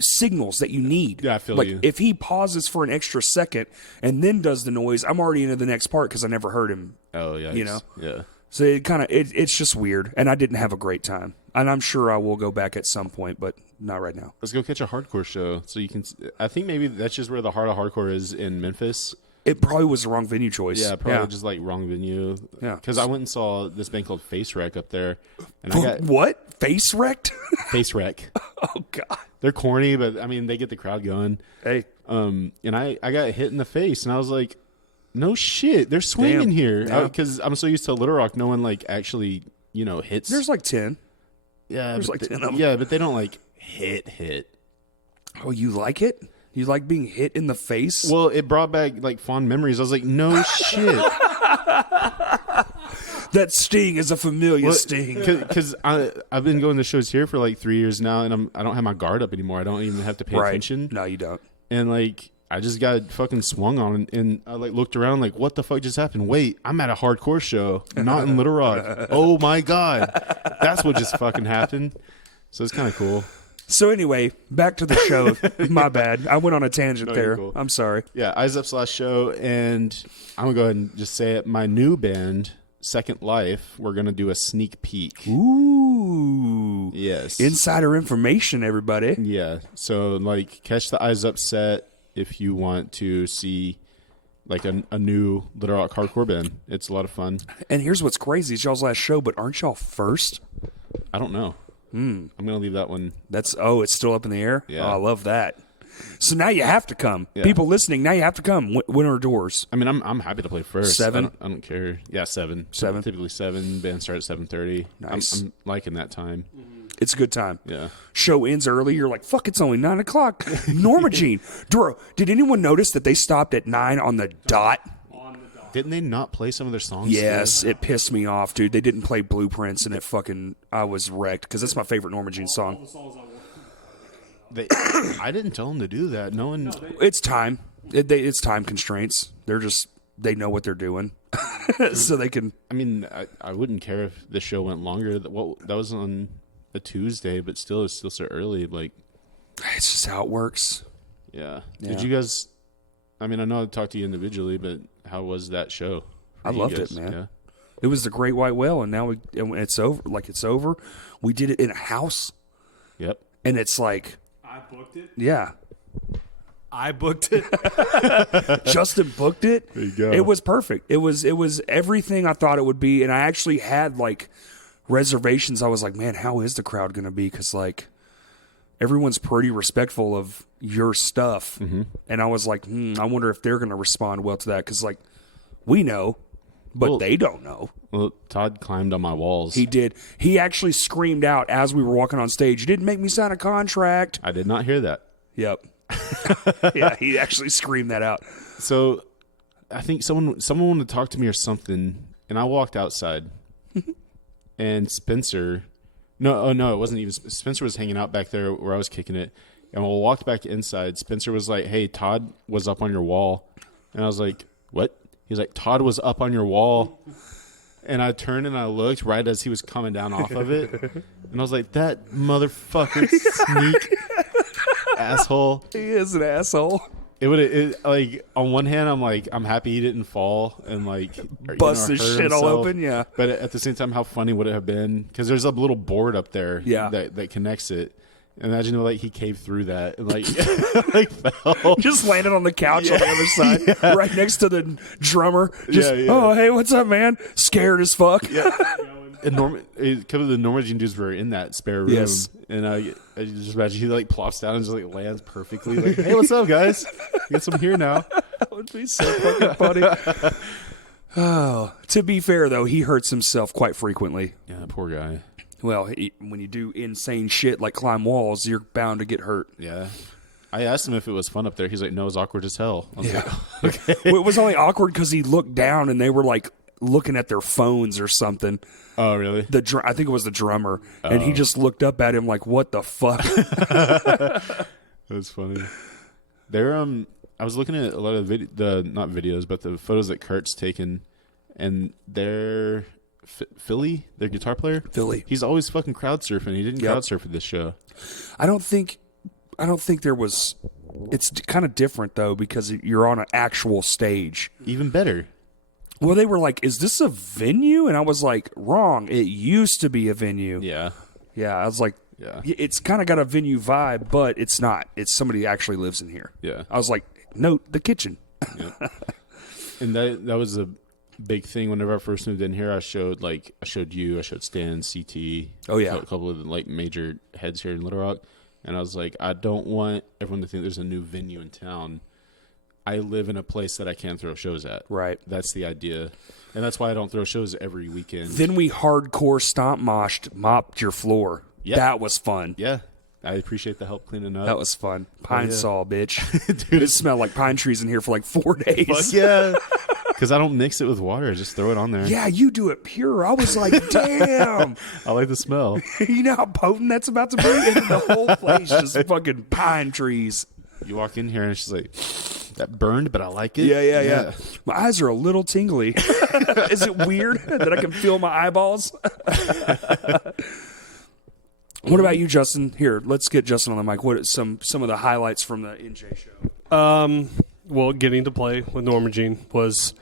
signals that you need. Yeah, I feel like you. If he pauses for an extra second and then does the noise, I'm already into the next part because I never heard him. Oh, yeah. You know? Yeah. So it's just weird, and I didn't have a great time. And I'm sure I will go back at some point, but not right now. Let's go catch a hardcore show so you can. I think maybe that's just where the heart of hardcore is in Memphis. It probably was the wrong venue choice. Yeah, probably just like wrong venue. Yeah. Because I went and saw this band called Face Wreck up there. And I got What? Face wrecked? Face Wreck. Oh, God. They're corny, but I mean, they get the crowd going. Hey. And I got hit in the face, and I was like, no shit, they're swinging Damn. here. Yeah. Because I'm so used to Little Rock, no one like actually, hits. There's like 10. yeah, there's but like 10 of them. Yeah, but they don't like hit. Oh, you like it? You like being hit in the face? Well, it brought back like fond memories. I was like, no shit. That sting is a familiar sting. Because I've been going to shows here for like 3 years now, and I don't have my guard up anymore. I don't even have to pay attention. No, you don't. And like I just got fucking swung on, and I like looked around like, what the fuck just happened? Wait, I'm at a hardcore show, not in Little Rock. Oh my god, that's what just fucking happened. So it's kind of cool. So anyway, back to the show. My bad. I went on a tangent No, you're there. cool. I'm sorry. Yeah, Eyes Up / show, and I'm gonna go ahead and just say it. My new band, Second Life, we're gonna do a sneak peek. Ooh. Yes. Insider information, everybody. Yeah. So like, catch the Eyes Up set if you want to see like a new Little Rock hardcore band. It's a lot of fun. And here's what's crazy. It's y'all's last show, but aren't y'all first? I don't know. I'm gonna leave that one. It's still up in the air? Yeah. Oh, I love that. So now you have to come. Yeah. People listening, now you have to come. Winter doors. I mean, I'm happy to play first. 7? I don't care. Yeah, 7. 7? Typically 7. Band start at 7:30. Nice. I'm liking that time. It's a good time. Yeah. Show ends early. You're like, fuck, it's only 9 o'clock. Norma Jean. Duro, did anyone notice that they stopped at 9 on the dot? Didn't they not play some of their songs? Yes, it pissed me off, dude. They didn't play Blueprints, and I was wrecked because that's my favorite Norma Jean song. I didn't tell them to do that. No one. It's time. It's time constraints. They know what they're doing, so they can. I mean, I wouldn't care if the show went longer. That was on a Tuesday, but it's still so early. Like, It's just how it works. yeah. Yeah. Did you guys? I mean, I know I talked to you individually, but how was that show? I You loved guys? it, man. Yeah. It was the Great White Whale, and now it's over. Like, it's over. We did it in a house, Yep. and it's like, I booked it. yeah. I booked it. Justin booked it. There you go. It was perfect. It was everything I thought it would be, and I actually had like reservations. I was like, man, how is the crowd going to be? Because like everyone's pretty respectful of your stuff, and I was like, I wonder if they're going to respond well to that. Because like we know, but Well- they don't know. Well, Todd climbed on my walls. He did. He actually screamed out as we were walking on stage. You didn't make me sign a contract. I did not hear that. Yep. Yeah, he actually screamed that out. So I think someone wanted to talk to me or something, and I walked outside, and Spencer, no, it wasn't even Spencer was hanging out back there where I was kicking it, and when we walked back inside, Spencer was like, "Hey, Todd was up on your wall," and I was like, "What?" He's like, "Todd was up on your wall," and I turned and I looked right as he was coming down off of it, and I was like, "That motherfucker sneak asshole." He is an asshole. It like on one hand I'm like I'm happy he didn't fall and like Bust his hurt shit all himself. open, yeah. But at the same time, how funny would it have been? Because there's a little board up there, Yeah. that connects it. Imagine like he caved through that and like like fell. Just landed on the couch on the other side, right next to the drummer. Just, Yeah. oh, hey, what's up, man? Scared as fuck. And a couple of the Norwegian dudes were in that spare room, Yes. and I just imagine he like plops down and just like lands perfectly. Like, hey, what's up, guys? Get some here now. That would be so fucking funny. Oh, to be fair, though, he hurts himself quite frequently. Yeah, poor guy. Well, when you do insane shit like climb walls, you're bound to get hurt. Yeah. I asked him if it was fun up there. He's like, no, it's awkward as hell. I was Yeah. like, okay. Well, it was only awkward because he looked down and they were like looking at their phones or something. Oh, really? I think it was the drummer, and he just looked up at him like, "What the fuck?" That's funny. I was looking at a lot of not videos, but the photos that Kurt's taken, and they're Philly, their guitar player. Philly. He's always fucking crowd surfing. He didn't Yep. crowd surf at this show. I don't think there was. It's kind of different though because you're on an actual stage. Even better. Well, they were like, "Is this a venue?" And I was like, "Wrong. It used to be a venue." Yeah. Yeah, I was like, Yeah. It's kind of got a venue vibe, but it's not. It's somebody who actually lives in here." Yeah. I was like, "Note the kitchen." Yeah. And that was a big thing. Whenever I first moved in here, I showed you, I showed Stan, CT. Oh, yeah. A couple of the like major heads here in Little Rock, and I was like, I don't want everyone to think there's a new venue in town. I live in a place that I can throw shows at. Right. That's the idea, and that's why I don't throw shows every weekend. Then we hardcore mopped your floor. Yeah. That was fun. Yeah, I appreciate the help cleaning up. That was fun. Pine yeah. saw, bitch. Dude, it smelled like pine trees in here for like 4 days. Fuck yeah, because I don't mix it with water. I just throw it on there. Yeah, you do it pure. I was like, damn. I like the smell. You know how potent that's about to be? And then the whole place just fucking pine trees. You walk in here and it's just like, that burned, but I like it. Yeah. My eyes are a little tingly. Is it weird that I can feel my eyeballs? What about you, Justin? Here, let's get Justin on the mic. What are some of the highlights from the NJ show? Well, getting to play with Norma Jean was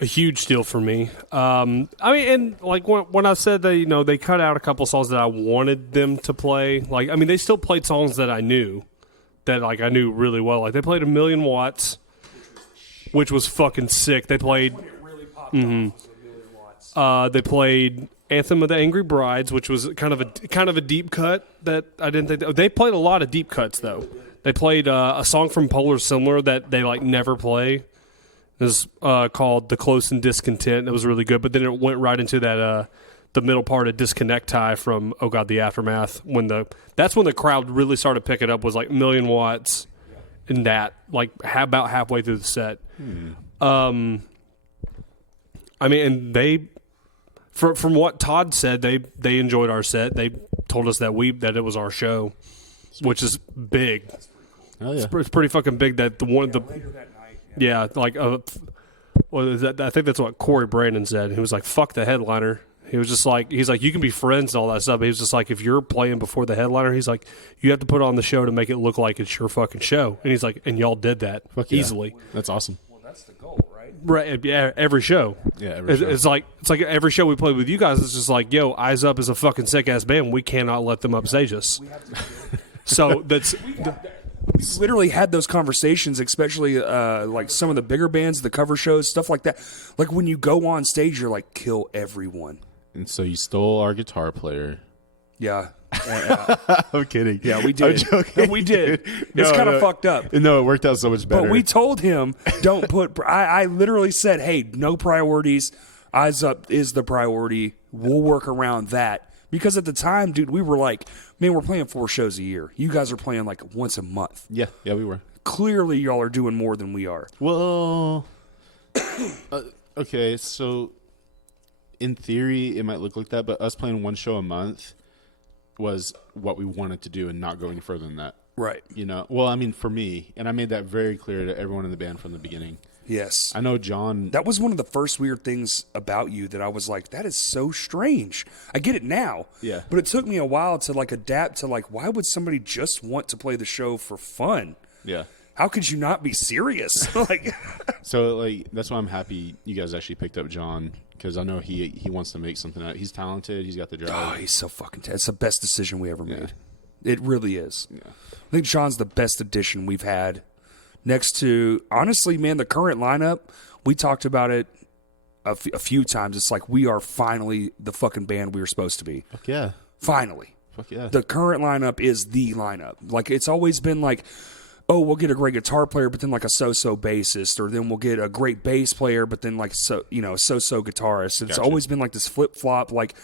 a huge deal for me. I mean, and like when I said that, they cut out a couple songs that I wanted them to play. Like, I mean, they still played songs that I knew really well. Like they played 1,000,000 Watts, which was fucking sick. They played. They played Anthem of the Angry Brides, which was kind of a deep cut that I didn't think they played a lot of deep cuts though. They played a song from Polar Similar that they like never play. It was called "The Close and Discontent." It was really good, but then it went right into that the middle part of "Disconnect" from "Oh God, the Aftermath." That's when the crowd really started picking up, was like 1,000,000 Watts, and that like about halfway through the set. I mean, and they. From what Todd said, they enjoyed our set. They told us that it was our show, which is big. Oh yeah. It's pretty fucking big. That later that night. Like I think that's what Corey Brandon said. He was like, "Fuck the headliner." He's like, you can be friends and all that stuff. But he was just like, if you're playing before the headliner, he's like, you have to put on the show to make it look like it's your fucking show. And he's like, and y'all did that Fuck yeah. easily. That's awesome. Well, that's the goal, right? Right, yeah, every show. Yeah, every show. It's like every show we play with you guys. It's just like, yo, Eyes Up is a fucking sick ass band. We cannot let them upstage us. So that's We literally had those conversations, especially like some of the bigger bands, the cover shows, stuff like that. Like when you go on stage, you're like, kill everyone. And so you stole our guitar player. Yeah. I'm kidding. Yeah, we did. I'm joking. We did. Dude. It's No, kind of no. fucked up. No, it worked out so much better. But we told him, don't put. I literally said, hey, no priorities. Eyes Up is the priority. We'll work around that. Because at the time, dude, we were like, man, we're playing 4 shows a year. You guys are playing like once a month. Yeah, we were. Clearly, y'all are doing more than we are. Well, okay, so in theory, it might look like that, but us playing 1 show a month was what we wanted to do and not go any further than that. Right. You know, well, I mean, for me, and I made that very clear to everyone in the band from the beginning. Yes. I know John. That was one of the first weird things about you that I was like, that is so strange. I get it now. Yeah. But it took me a while to like adapt to like, why would somebody just want to play the show for fun? Yeah. How could you not be serious? Like, So, like, that's why I'm happy you guys actually picked up John, because I know he wants to make something out. He's talented. He's got the drive. oh, he's so fucking It's the best decision we ever made. It really is. Yeah. I think John's the best addition we've had. Next to, honestly, man, the current lineup, we talked about it a few times. It's like we are finally the fucking band we were supposed to be. Fuck yeah. Finally. Fuck yeah. The current lineup is the lineup. Like, it's always been like, oh, we'll get a great guitar player, but then like a so-so bassist, or then we'll get a great bass player, but then like so so-so guitarist. It's Gotcha. always been like this flip-flop. Like,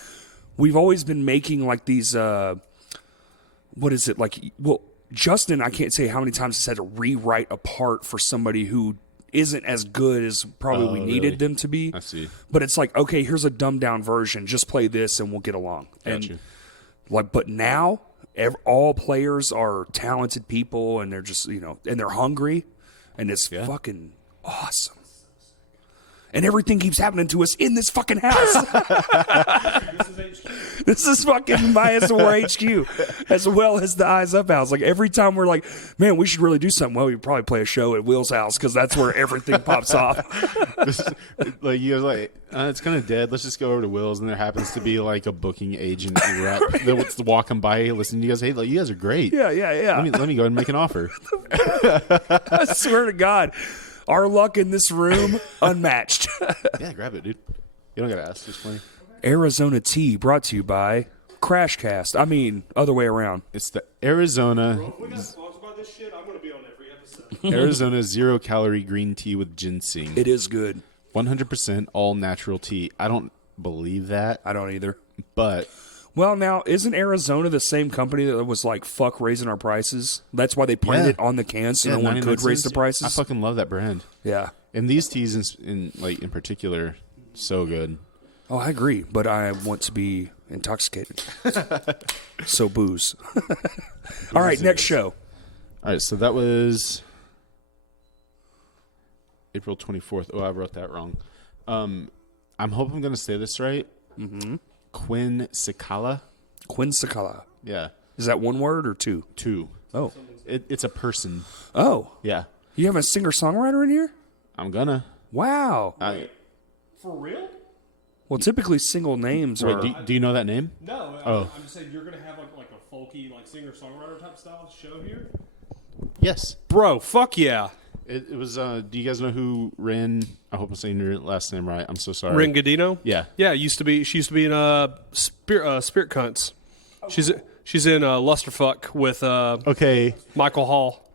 we've always been making like these what is it, like, well, Justin, I can't say how many times he's had to rewrite a part for somebody who isn't as good as probably we needed really? them to be. I see. But it's like, okay, here's a dumbed down version. Just play this and we'll get along. Gotcha. Like, but now all players are talented people, and they're just, and they're hungry, and it's fucking awesome. And everything keeps happening to us in this fucking house. This is fucking Maya War HQ, as well as the Eyes Up house. Like, every time we're like, man, we should really do something. Well, we probably play a show at Will's house, because that's where everything pops off. Like, you guys like, it's kind of dead. Let's just go over to Will's, and there happens to be like a booking agent rep that's walking by, listening to you guys. Hey, like, you guys are great. Yeah. Let me go ahead and make an offer. I swear to God, our luck in this room, unmatched. Yeah, grab it, dude. You don't gotta ask. It's funny. Arizona Tea, brought to you by Crashcast. I mean, other way around. It's the Arizona If we got sponsored by this shit, I'm going to be on every episode. Arizona 0-calorie green tea with ginseng. It is good. 100% all natural tea. I don't believe that, I don't either. but Well, now, isn't Arizona the same company that was like, fuck raising our prices? That's why they printed Yeah. it on the can so yeah, no one 99 could raise the cents. prices? I fucking love that brand. Yeah. And these teas in particular, so good. Oh, I agree, but I want to be intoxicated. So booze. All right, next show. All right, so that was April 24th. Oh, I wrote that wrong. I'm hoping I'm going to say this right. Mm-hmm. Quinn Sikala. Quinsacala. Yeah, Is that one word or two? 2. Oh. It's a person. Oh. Yeah, You have a singer-songwriter in here? I'm gonna. Wow. For real? Well, typically single names are... Wait, do you know that name? No. Oh. I'm just saying you're going to have like a folky, like singer-songwriter type style show here? Yes. Bro, fuck yeah. It was. Do you guys know who Ren? I hope I'm saying your last name right. I'm so sorry. Ren Gadino? Yeah. Yeah, she used to be in Spirit Cunts. She's in Lusterfuck with Okay. Michael Hall.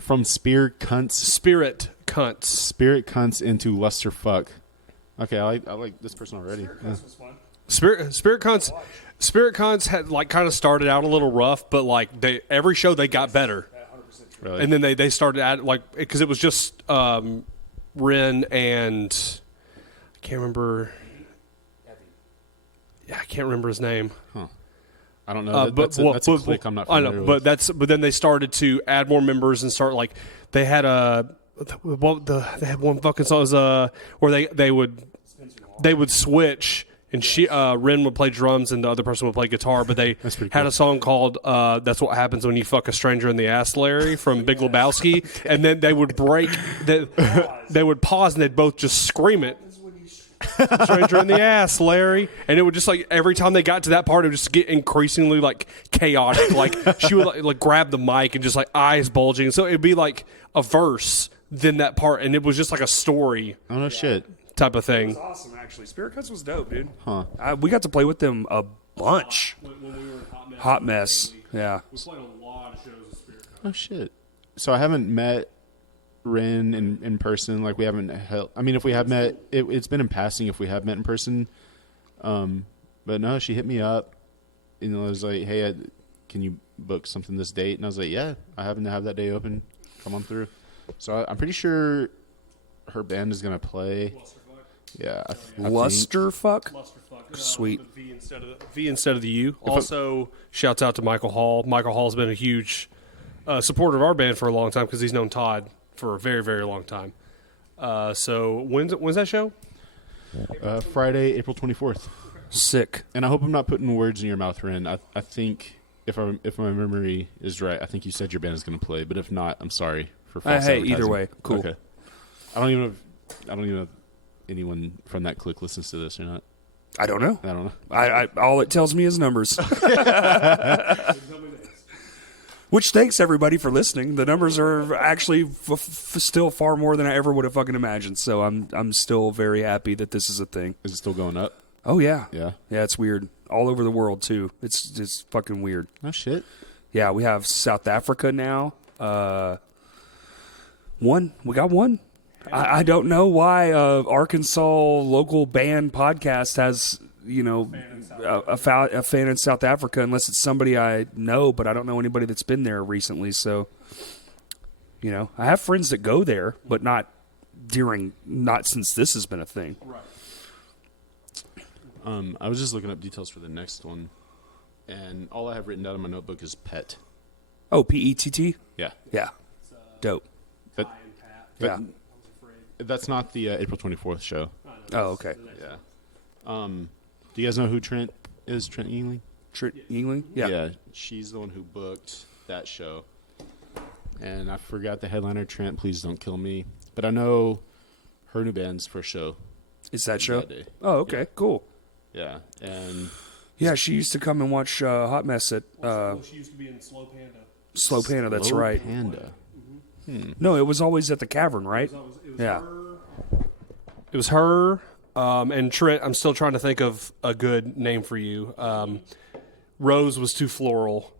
From Spirit Cunts into Luster Fuck. Okay, I like this person already. Yeah. Spirit Cunts had like kind of started out a little rough, but like every show they got better. Really? And then they started at like, because it was just Ren and I can't remember. Yeah, I can't remember his name. I don't know. That's a clique I'm not familiar with. But then they started to add more members and start like they had they had one fucking song was, where they would switch And she Ren would play drums and the other person would play guitar, but they pretty had cool. a song called "That's What Happens When You Fuck a Stranger in the Ass," Larry from Big Lebowski, and then they would break, they would pause and they'd both just scream it. Stranger in the ass, Larry, and it would just like every time they got to that part, it would just get increasingly like chaotic. Like she would like grab the mic and just like eyes bulging, so it'd be like a verse, then that part, and it was just like a story Oh no shit. type of thing. Awesome, actually. Spirit Cuts was dope, dude. Huh. We got to play with them a bunch. When we were in Hot Mess. Yeah. we played a lot of shows with Spirit Cuts. Oh shit. So I haven't met Ren in person. Like we haven't held. I mean, if we have met, it's been in passing. If we have met in person, but no, she hit me up. And I was like, "Hey, can you book something this date?" And I was like, "Yeah, I happen to have that day open. Come on through." So I'm pretty sure her band is gonna play. Yeah, I think. Lusterfuck? Clusterfuck. Sweet. The V instead of the U. Also, shouts out to Michael Hall. Michael Hall's been a huge supporter of our band for a long time because he's known Todd for a very, very long time. So when's that show? Friday, April 24th. Sick. And I hope I'm not putting words in your mouth, Ren. I think if my memory is right, I think you said your band is going to play. But if not, I'm sorry for false Hey, either advertising. way, cool. Okay. I don't even know if anyone from that clique listens to this or not. I don't know. I don't know. I all it tells me is numbers. Which thanks everybody for listening. The numbers are actually still far more than I ever would have fucking imagined. So I'm still very happy that this is a thing. Is it still going up? Oh yeah, Yeah. yeah. It's weird all over the world too. It's just fucking weird. No shit. Yeah, we have South Africa now. We got one. I don't know why Arkansas local band podcast has a fan in South Africa unless it's somebody I know, but I don't know anybody that's been there recently. So, I have friends that go there, but not since this has been a thing. Right. I was just looking up details for the next one, and all I have written down in my notebook is pet. Oh, PETT? Yeah. Yeah. Dope. But, Yeah. that's not the April 24th show. Oh, okay. Yeah. Do you guys know who Trent is? Trent Yingling? Trent Yingling? Yeah. She's the one who booked that show. And I forgot the headliner, Trent, please don't kill me. But I know her new band's first show. Is that show? That day. Oh, okay. Cool. Yeah. And Yeah, she used to come and watch Hot Mess at she used to be in Slow Panda. Slow Panda. That's Slow right. Panda. No, it was always at the Cavern, right? Yeah. It was her. And Trent, I'm still trying to think of a good name for you. Rose was too floral,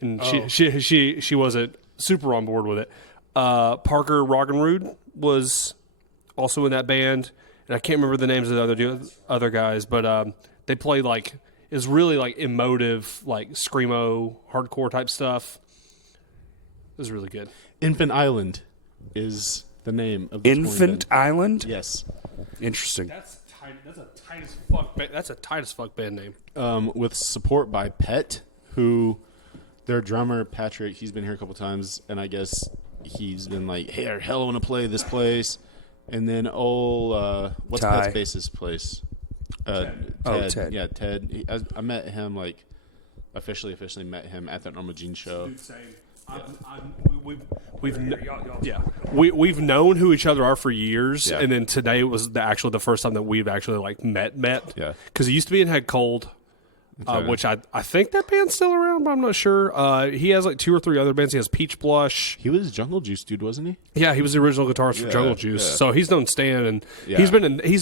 and she wasn't super on board with it. Parker Roggenrud was also in that band, and I can't remember the names of the other guys, but they played like is really like emotive, like screamo, hardcore type stuff. It was really good. Infant Island is the name of the Infant Island? Yes. Interesting. That's tight. That's a tight as fuck. That's a tight as fuck band name. With support by Pet, who their drummer Patrick, he's been here a couple times, and I guess he's been like, "Hey, hell, I want to play this place." And then what's Ty. Pet's bassist place? Ted. Oh, Ted. Yeah, Ted. I met him like officially met him at that Norma Jean show. We've known who each other are for years, Yeah. and then today was the first time that we've actually like met. Yeah. Because he used to be in Head Cold, Okay. which I think that band's still around, but I'm not sure. He has like 2 or 3 other bands. He has Peach Blush. He was Jungle Juice dude, wasn't he? Yeah, he was the original guitarist for Yeah, Jungle Juice. yeah. So he's known Stan, and Yeah. he's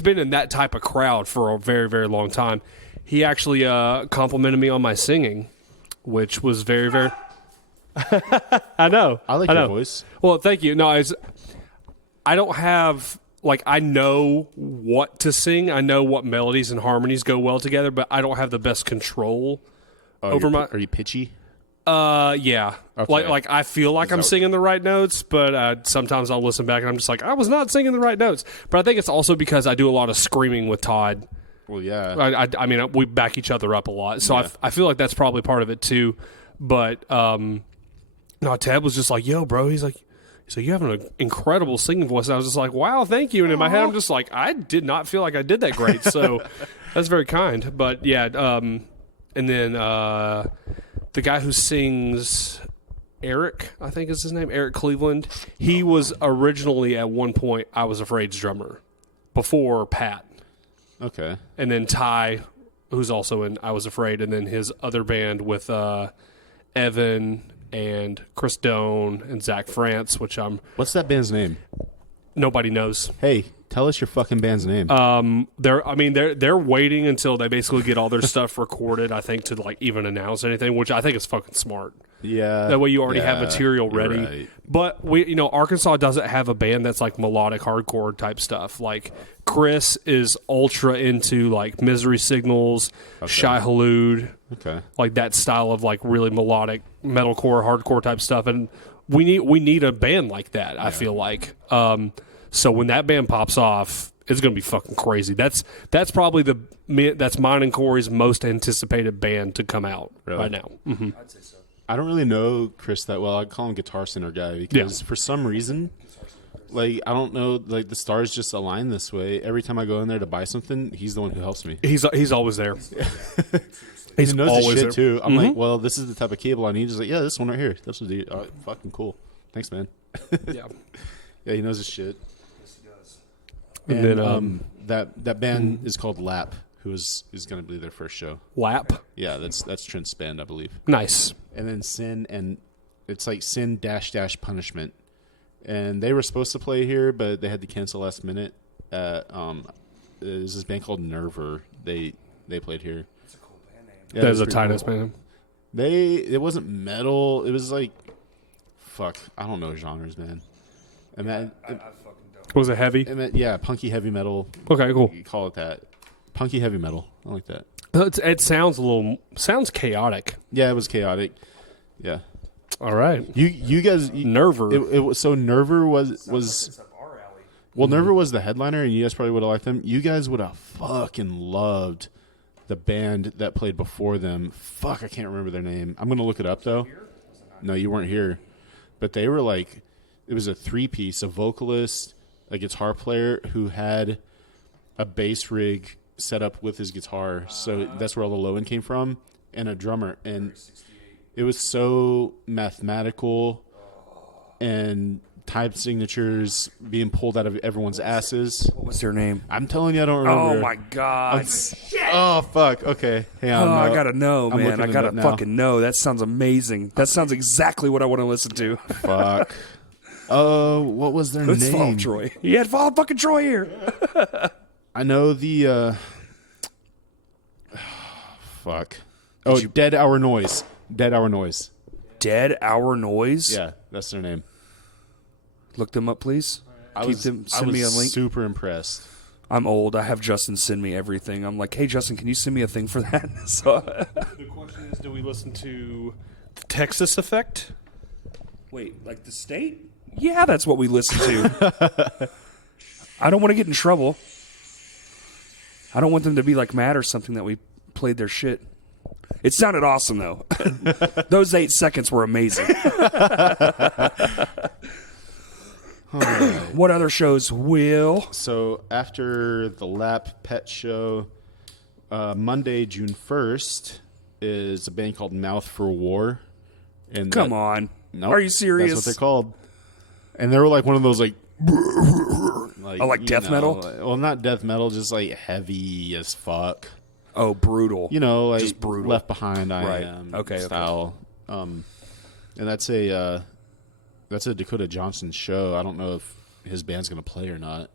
been in that type of crowd for a very, very long time. He actually complimented me on my singing, which was very, very. I know. I like your voice. Well, thank you. No, I don't have like I know what to sing. I know what melodies and harmonies go well together, but I don't have the best control over my. Are you pitchy? Yeah. Okay. Like I feel like I'm singing the right notes, but sometimes I'll listen back and I'm just like, I was not singing the right notes. But I think it's also because I do a lot of screaming with Todd. Well, yeah. I mean, we back each other up a lot, so Yeah. I feel like that's probably part of it too. But no, Ted was just like, "Yo, bro," he's like, So you have an incredible singing voice. And I was just like, wow, thank you. And in my head, I'm just like, I did not feel like I did that great. So that's very kind. But yeah, and then the guy who sings Eric, I think is his name, Eric Cleveland. He was originally at one point I Was Afraid's drummer before Pat. Okay. And then Ty, who's also in I Was Afraid, and then his other band with Evan and Chris Doan and Zach France, which What's that band's name? nobody knows. Hey, tell us your fucking band's name. They're waiting until they basically get all their stuff recorded, I think, to like even announce anything, which I think is fucking smart. Yeah. That way you already have material you're ready. right. But Arkansas doesn't have a band that's like melodic hardcore type stuff. Like Chris is ultra into like Misery Signals, Shai Hulud, Okay. like that style of like really melodic metalcore, hardcore type stuff. And we need a band like that, I feel like. So when that band pops off, it's going to be fucking crazy. That's probably that's mine and Corey's most anticipated band to come out right now. Mm-hmm. I'd say so. I don't really know Chris that well. I'd call him Guitar Center guy because for some reason, like, I don't know, like the stars just align this way. Every time I go in there to buy something, he's the one who helps me. He's always there. He knows his shit there. too. I'm like, well, this is the type of cable I need. He's like, yeah, this one right here. That's what fucking cool. Thanks, man. Yeah. Yeah, he knows his shit. Yes, he does. And then that band is called Lap, who is going to be their first show. Lap. Yeah, that's Trent's band, I believe. Nice. And then Sin, and it's like Sin -- Punishment, and they were supposed to play here, but they had to cancel last minute. There's this band called Nerver. They played here. That's a cool band name. Yeah, That is a pretty Titus cool. man. It wasn't metal. It was like, I don't know genres, man. I fucking don't. Was it heavy? Yeah, punky heavy metal. Okay, cool. You call it that. Punky heavy metal. I like that. It sounds chaotic. Yeah, it was chaotic. Yeah. All right. You guys Nerver. It was so Nerver was It's up our alley. well, Nerver was the headliner, and you guys probably would have liked them. You guys would have fucking loved the band that played before them. Fuck, I can't remember their name. I'm gonna look it up though. No, you weren't here, but they were like, it was a 3-piece: a vocalist, a guitar player who had a bass rig set up with his guitar, so that's where all the low end came from, and a drummer, and it was so mathematical and type signatures being pulled out of everyone's asses. What was their name? I'm telling you, I don't remember. Oh my god! Oh fuck. Okay, hang on. Oh, I no. gotta know, I'm man. looking I it gotta up now. fucking know. That sounds amazing. That sounds exactly what I want to listen to. Fuck. Oh, what was their Let's follow name? Troy. He had follow fucking Troy here. I know the. Fuck. Oh, Dead Hour Noise. Dead Hour Noise. Dead Hour Noise. Yeah, that's their name. Look them up, please. I Send was me a link. Super impressed. I'm old. I have Justin send me everything. I'm like, hey, Justin, can you send me a thing for that? So, The question is, do we listen to the Texas Effect? wait, like the state? Yeah, that's what we listen to. I don't want to get in trouble. I don't want them to be like mad or something that we played their shit. It sounded awesome though. Those 8 seconds were amazing. What other shows will? So after the Lap Pet Show, Monday, June 1st, is a band called Mouth for War. And Come on. Nope, Are you serious? That's what they're called. And they were like one of those like like you death know, metal? Well, not death metal, just like heavy as fuck. Oh, brutal. You know, like Just brutal. Left Behind, I Right. Am Okay, style. And that's a Dakota Johnson show. I don't know if his band's gonna play or not.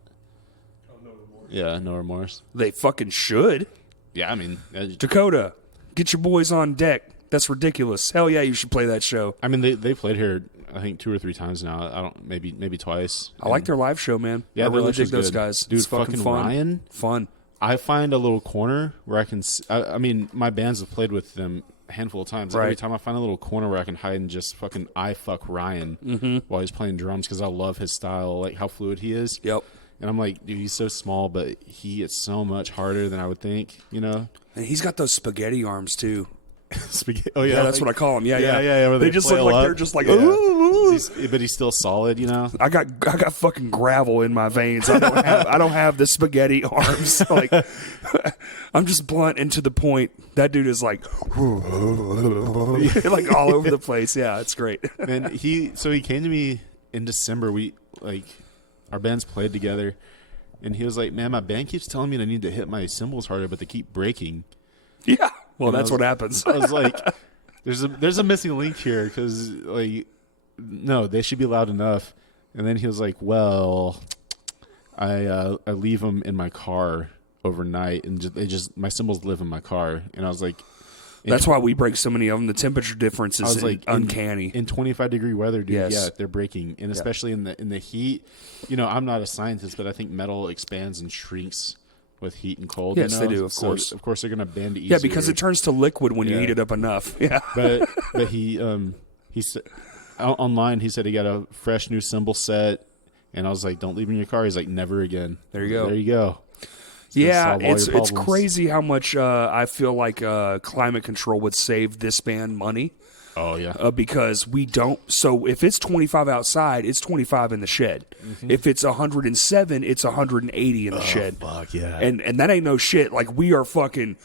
Oh, no remorse. Yeah, No Remorse. They fucking should. Yeah, I mean, Dakota, get your boys on deck. That's ridiculous. Hell yeah, you should play that show. they played here I think 2 or 3 times now. I don't maybe twice. I like their live show, man. Yeah, I their really live dig show's those good. guys. Dude, It's fucking fucking fun. Ryan? Fun. I find a little corner where I can. I mean, my bands have played with them a handful of times. Every Right. time I find a little corner where I can hide and just fucking fuck Ryan while he's playing drums because I love his style, like how fluid he is. Yep. And I'm like, dude, he's so small, but he hits so much harder than I would think. You know? And he's got those spaghetti arms too. Spaghetti. Oh Yeah, that's what I call them. Yeah. where They just look flail like up. they're just like, Yeah. ooh. But he's still solid, you know. I got fucking gravel in my veins. I don't have the spaghetti arms. Like, I'm just blunt and to the point. That dude is like, like all over the place. Yeah, it's great. And he came to me in December. Our bands played together, and he was like, "Man, my band keeps telling me I need to hit my cymbals harder, but they keep breaking." Yeah. Well, And that's what happens. I was like, "There's a missing link here because no, they should be loud enough." And then he was like, "Well, I leave them in my car overnight, and my cymbals live in my car." And I was like, That's why we break so many of them. The temperature difference I is was like, uncanny. in 25-degree weather, dude. Yes. Yeah, they're breaking, and especially in the heat. You know, I'm not a scientist, but I think metal expands and shrinks with heat and cold. Yes, you they know? do, of So, course. of course, they're gonna bend easier. Yeah, because it turns to liquid when you Yeah. heat it up enough. Yeah. But he said online he said he got a fresh new cymbal set, and I was like, "Don't leave them in your car." He's like, "Never again." There you go. There you go. Yeah, solve all it's your problems. crazy how much I feel like climate control would save this band money Oh yeah. because we don't. So if it's 25 outside, it's 25 in the shed. If it's 107, it's 180 in the shed. Fuck yeah. And that ain't no shit. Like we are fucking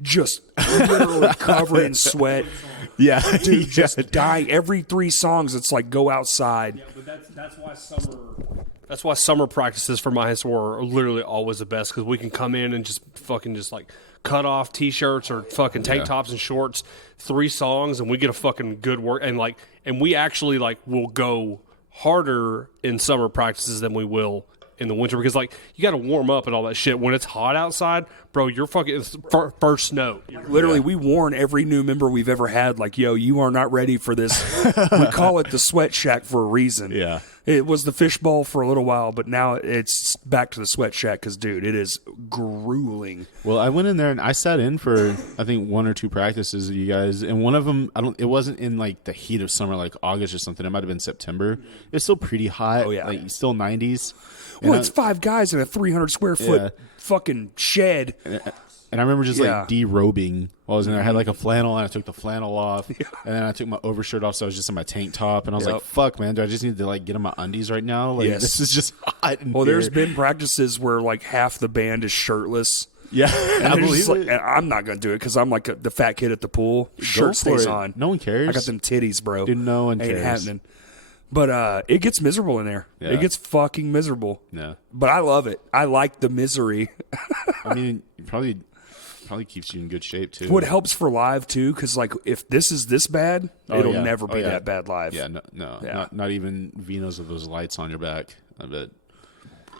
just literally covered in sweat. yeah, Dude, just dying. Every 3 songs, it's like go outside. Yeah, but that's why summer. That's why summer practices for My Histoire are literally always the best because we can come in and just fucking just like cut off t-shirts or fucking tank tops and shorts, 3 songs, and we get a fucking good work and we actually like will go harder in summer practices than we will in the winter because like you got to warm up and all that shit when it's hot outside, bro. You're fucking it's first note. Literally, we warn every new member we've ever had, like, yo, you are not ready for this. We call it the sweat shack for a reason. Yeah. It was the fishbowl for a little while, but now it's back to the sweat shack because, dude, it is grueling. Well, I went in there and I sat in for I think 1 or 2 practices of you guys, and one of them it wasn't in like the heat of summer, like August or something. It might have been September. It's still pretty hot. Oh, yeah. like still 90s. Well, And it's 5 guys in a 300 square foot Yeah. fucking shed. And I remember just Yeah. like derobing while I was in there. I had like a flannel and I took the flannel off, and then I took my overshirt off, so I was just in my tank top. And I was Yep. like, "Fuck, man, do I just need to like get in my undies right now? Like Yes. this is just hot." In Well, here. there's been practices where like half the band is shirtless. yeah, And I they're just believe like, it. and I'm not going to do it because I'm like the fat kid at the pool. Shirt for stays it. on. No one cares. I got them titties, bro. Dude, no one Ain't cares. happening. But it gets miserable in there. Yeah. It gets fucking miserable. No, But I love it. I like the misery. I mean, it probably keeps you in good shape too. What helps for live too, because like if this is this bad, it'll yeah. never Oh, be yeah. that bad live. Yeah, no, Yeah. not even Vinos with those lights on your back. I bet.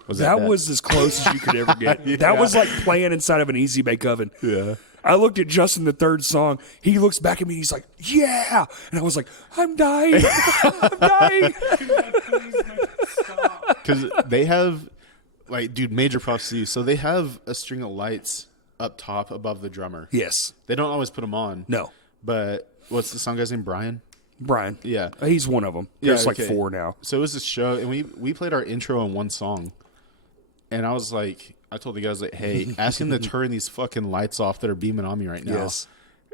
Was That bad? was as close as you could ever get. That was like playing inside of an easy bake oven. Yeah. I looked at Justin the third song. He looks back at me and he's like, "Yeah," and I was like, "I'm dying. I'm dying." Because they have, like, dude, major props to you. So they have a string of lights up top above the drummer. Yes. They don't always put them on. No. But what's the song guy's name? Brian? Brian. Yeah. He's one of them. Yeah, There's like okay. 4 now. So it was this show, and we played our intro in one song. And I was like, I told the guys, like, hey, ask him to turn these fucking lights off that are beaming on me right now. Yes.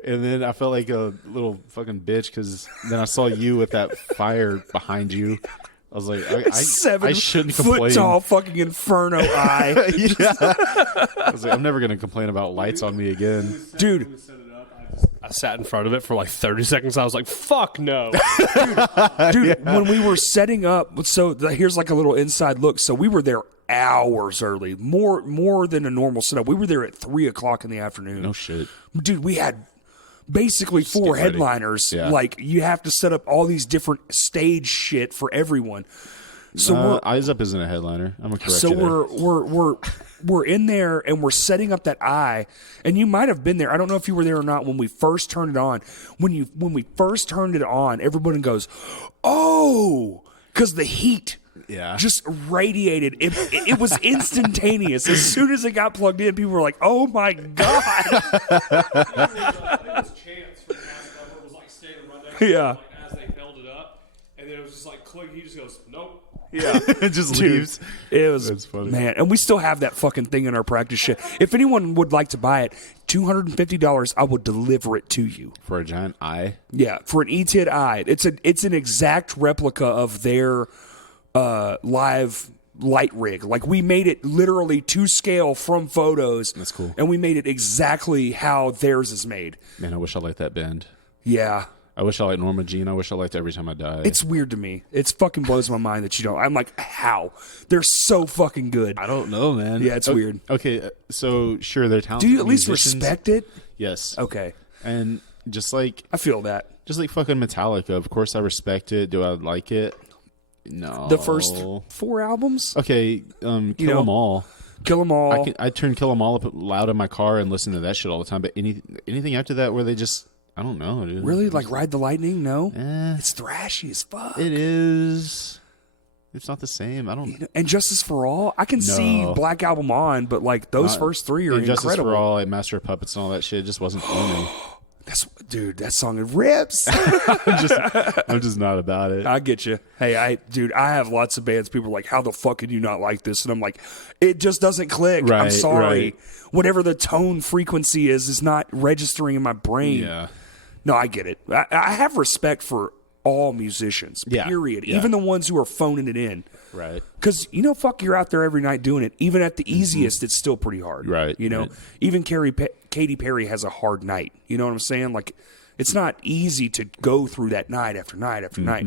And then I felt like a little fucking bitch because then I saw you with that fire behind you. I was like, I shouldn't foot complain. tall fucking inferno eye. Yeah. I was like, I'm never going to complain about lights on me again. Dude, I sat in front of it for like 30 seconds. I was like, "Fuck no!" dude, when we were setting up, so here's like a little inside look. So we were there hours early, more than a normal setup. We were there at 3:00 in the afternoon. No shit. Dude, we had basically 4 get ready. headliners. Yeah. Like you have to set up all these different stage shit for everyone. So Eyes Up isn't a headliner. I'm gonna correct so you there. we're in there and we're setting up that eye, and you might have been there. I don't know if you were there or not when we first turned it on. When we first turned it on, everybody goes, "Oh," because the heat. Yeah. Just radiated. It was instantaneous. As soon as it got plugged in, people were like, "Oh my god!" Yeah. As they held it up, and then it was just like click. He just goes, "Nope." Yeah. It just Dude, leaves. It was, That's funny. man. And we still have that fucking thing in our practice shit. If anyone would like to buy it, $250, I will deliver it to you. For a giant eye. Yeah, for an ETID eye. It's an exact replica of their live light rig. Like, we made it literally to scale from photos. That's cool. And we made it exactly how theirs is made. Man, I wish I liked that band. Yeah. I wish I liked Norma Jean. I wish I liked Every Time I Die. It's weird to me. It fucking blows my mind that you don't. I'm like, how? They're so fucking good. I don't know, man. Yeah, it's weird. Okay, so sure, they're talented. Do you at least musicians. respect it? Yes. Okay. And just like I feel that. fucking Metallica. Of course, I respect it. Do I like it? No. The first 4 albums? Okay, Kill 'Em All. Kill 'Em All. I turn Kill 'Em All up loud in my car and listen to that shit all the time. But anything after that where they just, I don't know, dude. Really? Like Ride the Lightning? No? Eh, It's thrashy as fuck. it is. It's not the same. I don't. And Justice for All? I can see Black Album on, but like those Not- first 3 are Justice incredible. for All, like Master of Puppets and all that shit just wasn't for me. Dude, that song rips. I'm just not about it. I get you. Hey, I have lots of bands. People are like, how the fuck can you not like this? And I'm like, it just doesn't click. I'm Right, sorry. right. Whatever the tone frequency is not registering in my brain. Yeah. No, I get it. I have respect for all musicians, Yeah, period. yeah. Even the ones who are phoning it in. Right. Because, fuck, you're out there every night doing it. Even at the easiest, it's still pretty hard. Right, right. Even Katy Perry has a hard night. You know what I'm saying? Like, it's not easy to go through that night after night after night.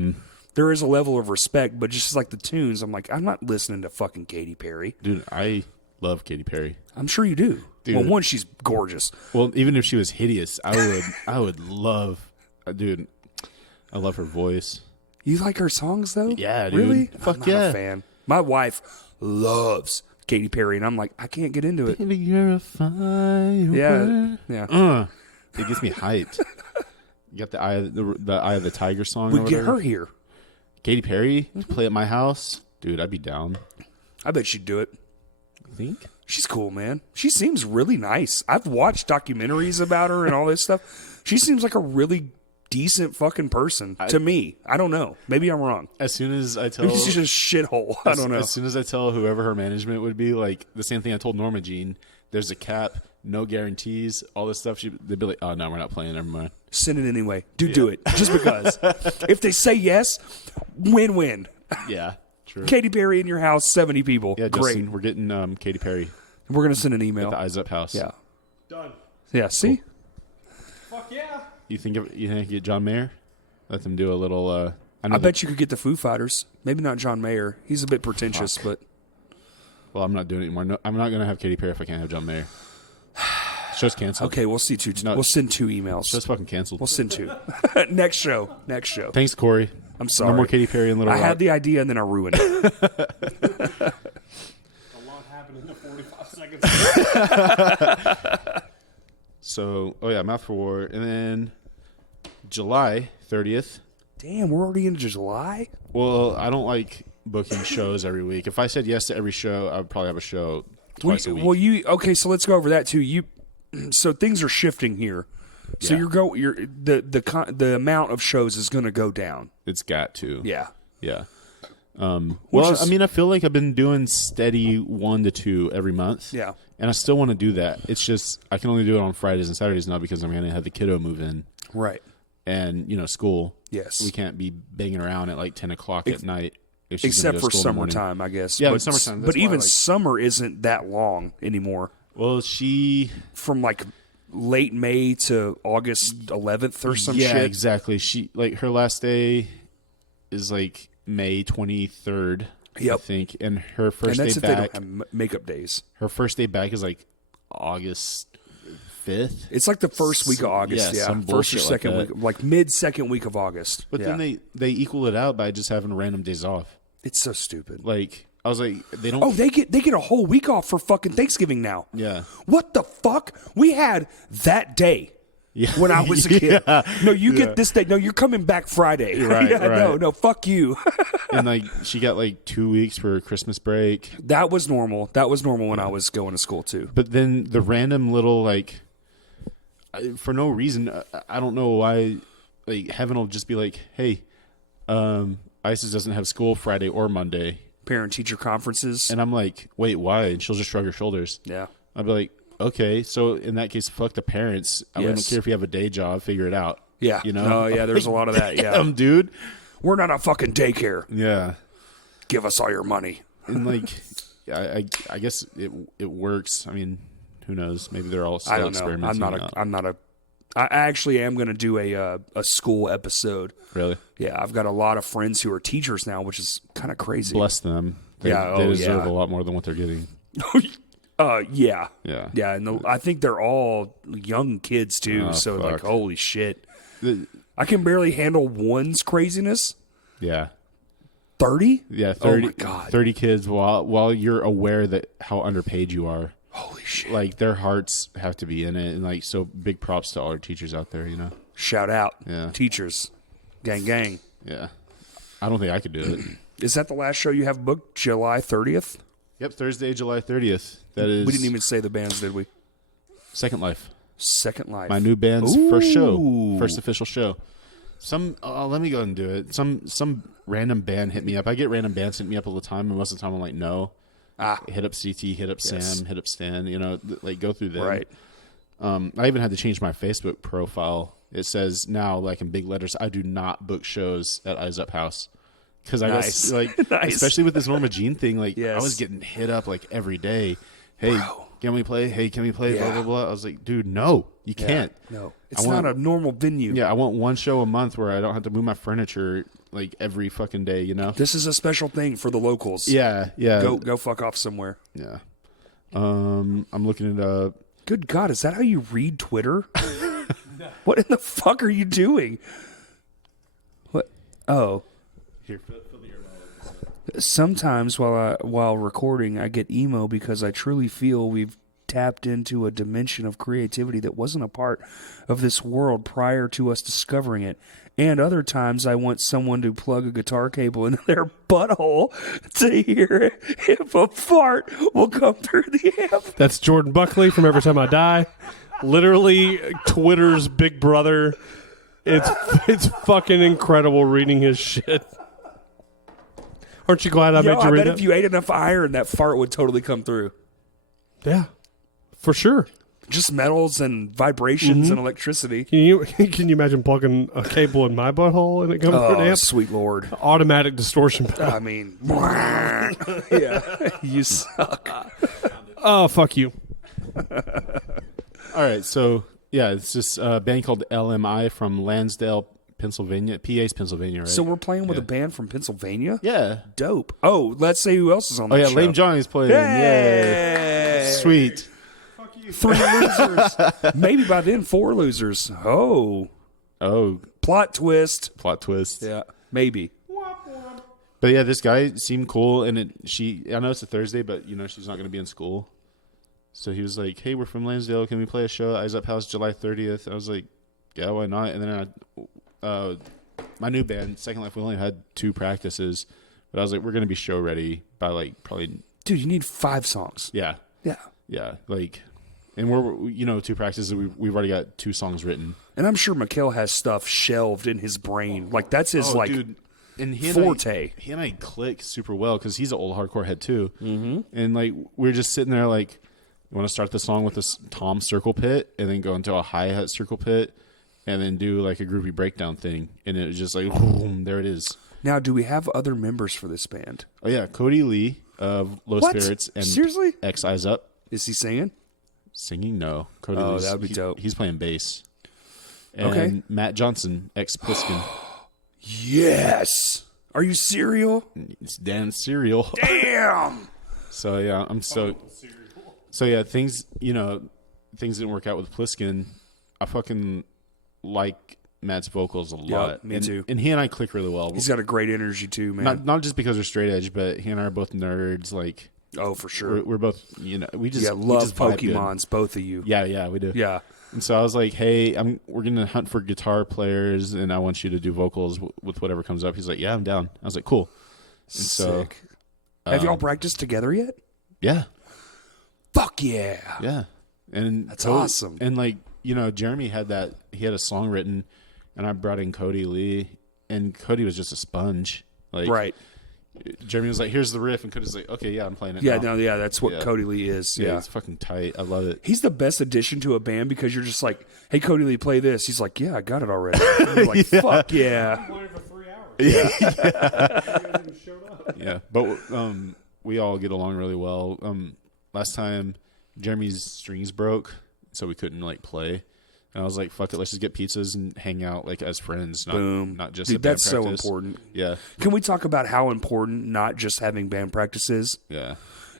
There is a level of respect, but just like the tunes, I'm like, I'm not listening to fucking Katy Perry. Dude, I love Katy Perry. I'm sure you do. Dude. Well, one, she's gorgeous. Well, even if she was hideous, I would love, dude. I love her voice. You like her songs, though? Yeah, dude. Really? Fuck I'm not yeah. a fan. My wife loves Katy Perry, and I'm like, I can't get into it. Baby, you're a firework. Yeah. It gets me hyped. You got the Eye of the Tiger song. We'd or get whatever? her here. Katy Perry to play at my house, dude. I'd be down. I bet she'd do it. You think? She's cool, man. She seems really nice. I've watched documentaries about her and all this stuff. She seems like a really decent fucking person to me. I don't know. Maybe I'm wrong. As soon as I tell, Maybe she's just a shithole. I don't know. As soon as I tell whoever her management would be, like the same thing I told Norma Jean. There's a cap, no guarantees, all this stuff. They'd be like, "Oh no, we're not playing. Never mind." Send it anyway. Do it. Just because. If they say yes, win-win. Yeah, true. Katy Perry in your house, 70 people. Yeah, Great. Justin, we're getting Katy Perry We're going to send an at email. the Eyes Up house. Yeah. Done. Yeah, see? Fuck yeah. You think get John Mayer? Let them do a little. I bet you could get the Foo Fighters. Maybe not John Mayer. He's a bit pretentious, but Well, I'm not doing it anymore. No, I'm not going to have Katy Perry if I can't have John Mayer. Show's canceled. okay, we'll see two. No. We'll send 2 emails. Show's fucking canceled. We'll send 2. Next show. Thanks, Corey. I'm sorry. No more Katy Perry and Little I Rock. had the idea and then I ruined it. A lot happened in the 45 seconds. So, Mouth for War, and then July 30th. Damn, we're already into July? Well, I don't like booking shows every week. If I said yes to every show, I would probably have a show twice a week. Well, okay, so let's go over that too. So things are shifting here. So Yeah. the amount of shows is going to go down. It's got to. Yeah. Yeah. Which Well, is- I mean, I feel like I've been doing steady 1 to 2 every month. Yeah. And I still want to do that. It's just I can only do it on Fridays and Saturdays now because I'm going to have the kiddo move in Right. and school. Yes. We can't be banging around at like 10 o'clock at night. If she's Except gonna go to for school in the morning. summertime, I guess. Yeah, but with summertime, But that's why, even like- summer isn't that long anymore. Well, she From like late May to August 11th or some yeah, shit. exactly. She her last day is like May 23rd, I Yep. think, and her first And that's day if they back. don't have makeup days. Her first day back is like August 5th. It's like the first week of August, yeah, yeah. some First or bullshit like second that. week, like mid-second week of August. But Yeah. then they equal it out by just having random days off. It's so stupid. Like I was like, they don't. Oh, they get a whole week off for fucking Thanksgiving now. Yeah. What the fuck? We had that day Yeah. when I was a kid. Yeah. No, you get this day. No, you're coming back Friday. Right, yeah, right. No, fuck you. And like she got like 2 weeks for Christmas break. That was normal. That was normal when I was going to school too. But then the random little like, for no reason, I don't know why. Like heaven will just be like, hey, ISIS doesn't have school Friday or Monday. Parent-teacher conferences. And I'm like, wait, why? And she'll just shrug her shoulders. Yeah. I'll be like, okay, so in that case, fuck the parents. I don't care if you have a day job, figure it out. Yeah. You know? No, yeah, there's a lot of that. Yeah. Dude. We're not a fucking daycare. Yeah. Give us all your money. And like, I guess it works. I mean, who knows? Maybe they're all still I don't know. experimenting. I actually am going to do a school episode. Really? Yeah, I've got a lot of friends who are teachers now, which is kind of crazy. Bless them. They deserve a lot more than what they're getting. Yeah. Yeah. And I think they're all young kids too. Oh, so fuck. like, holy shit, I can barely handle one's craziness. Yeah. 30? Yeah. 30, Oh my God. 30 kids while you're aware that how underpaid you are. Holy shit. Like their hearts have to be in it, and like so big props to all our teachers out there. You know. Shout out, Yeah. teachers, gang, gang. Yeah. I don't think I could do it. Is that the last show you have booked? July 30th? Yep, Thursday, July 30th. That is. We didn't even say the bands, did we? Second Life. Second Life. My new band's first show, Ooh. first official show. Let me go and do it. Some random band hit me up. I get random bands hit me up all the time, and most of the time I'm like, no. Hit up CT, hit up Sam, hit up Stan. You know, like go through them. Right. I even had to change my Facebook profile. It says now, like in big letters, I do not book shows at Eyes Up House. Because I guess, like, Nice. especially with this Norma Jean thing, like, Yes. I was getting hit up like every day. Hey, can we play? Hey, can we play? Yeah. Blah blah blah. I was like, dude, no, you can't. No. It's I want- not a normal venue. Yeah, I want one show a month where I don't have to move my furniture like every fucking day. You know? This is a special thing for the locals. Yeah. Go fuck off somewhere. Yeah. I'm looking it up. Good God, is that how you read Twitter? What in the fuck are you doing? What? Oh. Here, fill the ear. Sometimes while recording, I get emo because I truly feel we've tapped into a dimension of creativity that wasn't a part of this world prior to us discovering it. And other times I want someone to plug a guitar cable into their butthole to hear if a fart will come through the amp. That's Jordan Buckley from Every Time I Die. Literally Twitter's big brother. It's fucking incredible reading his shit. Aren't you glad I made you I read bet that? if you ate enough iron, that fart would totally come through. Yeah, for sure. Just metals and vibrations and electricity. Can you imagine plugging a cable in my butthole and it comes through an Oh, amp? sweet Lord. Automatic distortion pedal. I mean, yeah, you suck. Oh, fuck you. All right, so yeah, it's just a band called LMI from Lansdale, Pennsylvania. PA's Pennsylvania, right? So we're playing with a band from Pennsylvania? yeah. Dope. Oh, let's say who else is on Oh that yeah, show. Lame Johnny's playing. Hey! Yay. Sweet. 3 losers. Maybe by then 4 losers. Oh, Oh, plot twist. plot twist. Yeah, maybe. But yeah, this guy seemed cool, and I know it's a Thursday, but you know she's not going to be in school. So he was like, "Hey, we're from Lansdale. Can we play a show at Eyes Up House July 30th?" I was like, "Yeah, why not?" And then my new band, Second Life, we only had 2 practices, but I was like, "We're going to be show ready by like probably." Dude, you need 5 songs. Yeah, Yeah. like, and we're 2 practices. We've already got 2 songs written. And I'm sure Mikhail has stuff shelved in his brain. Like, that's his, Dude. And forte. He and I click super well because he's an old hardcore head too. Mm-hmm. And like we're just sitting there like, you want to start the song with this tom circle pit and then go into a hi hat circle pit and then do like a groovy breakdown thing, and it was just like boom, there it is. Now, do we have other members for this band? Oh yeah, Cody Lee of Low What? Spirits and Seriously? X Eyes Up. Is he singing? Singing? No, Cody. Oh, Lee's, that would be dope. He's playing bass. And Okay. Matt Johnson, ex Pliskin. Yes. Are you serial? It's Dan Serial. Damn. So yeah, I'm so. So yeah, things didn't work out with Pliskin. I fucking like Matt's vocals a lot. me too. And he and I click really well. He's got a great energy too, man. Not just because we're straight edge, but he and I are both nerds. Like Oh, for sure. we're both, we just Yeah, we love just vibe good. Pokemons, both of you. Yeah, we do. Yeah. And so I was like, hey, we're gonna hunt for guitar players, and I want you to do vocals with whatever comes up. He's like, yeah, I'm down. I was like, cool. And so, Sick. Have y'all practiced together yet? yeah. Fuck yeah. Yeah, and That's awesome. And like Jeremy had a song written, and I brought in Cody Lee, and Cody was just a sponge. Like, Right. Jeremy was like, "Here's the riff," and Cody's like, "Okay, yeah, I'm playing it." Yeah, now. no, yeah, that's what Yeah. Cody Lee is. Yeah, Yeah. it's fucking tight. I love it. He's the best addition to a band because you're just like, hey, Cody Lee, play this. He's like, yeah, I got it already. And you're like, fuck yeah. Playing for 3 hours. Yeah. Showed up. Yeah, but we all get along really well. Last time Jeremy's strings broke, so we couldn't like play. And I was like, "Fuck it, let's just get pizzas and hang out like as friends, Boom. not just Dude, at band that's so practice." important. Yeah, Can we talk about how important not just having band practices? yeah,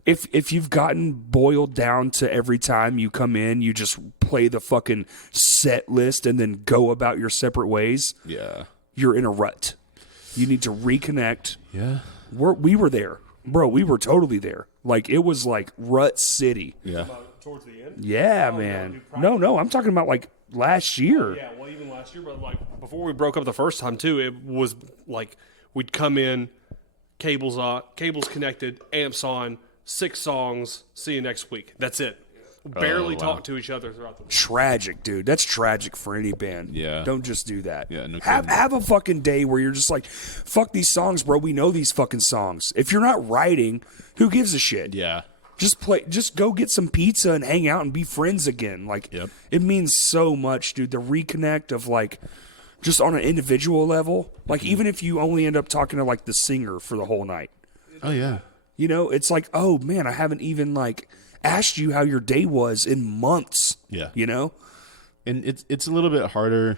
If you've gotten boiled down to every time you come in, you just play the fucking set list and then go about your separate ways, yeah, you're in a rut. You need to reconnect. yeah, We were there. Bro, we were totally there. Like, it was like rut city. yeah. Towards the end. Yeah, man. No, I'm talking about like last year. Yeah, well, even last year, but like before we broke up the first time too, it was like we'd come in, cables on, cables connected, amps on, 6 songs. See you next week. That's it. Barely wow. talk to each other throughout the week. Tragic, dude. That's tragic for any band. Yeah. Don't just do that. Yeah, no have kidding. have a fucking day where you're just like, fuck these songs, bro. We know these fucking songs. If you're not writing, who gives a shit? Yeah. Just go get some pizza and hang out and be friends again. Like, Yep. it means so much, dude. The reconnect of like, just on an individual level. Like, even if you only end up talking to like the singer for the whole night, Oh yeah. you know, it's like, oh man, I haven't even like asked you how your day was in months. Yeah. You know? And it's a little bit harder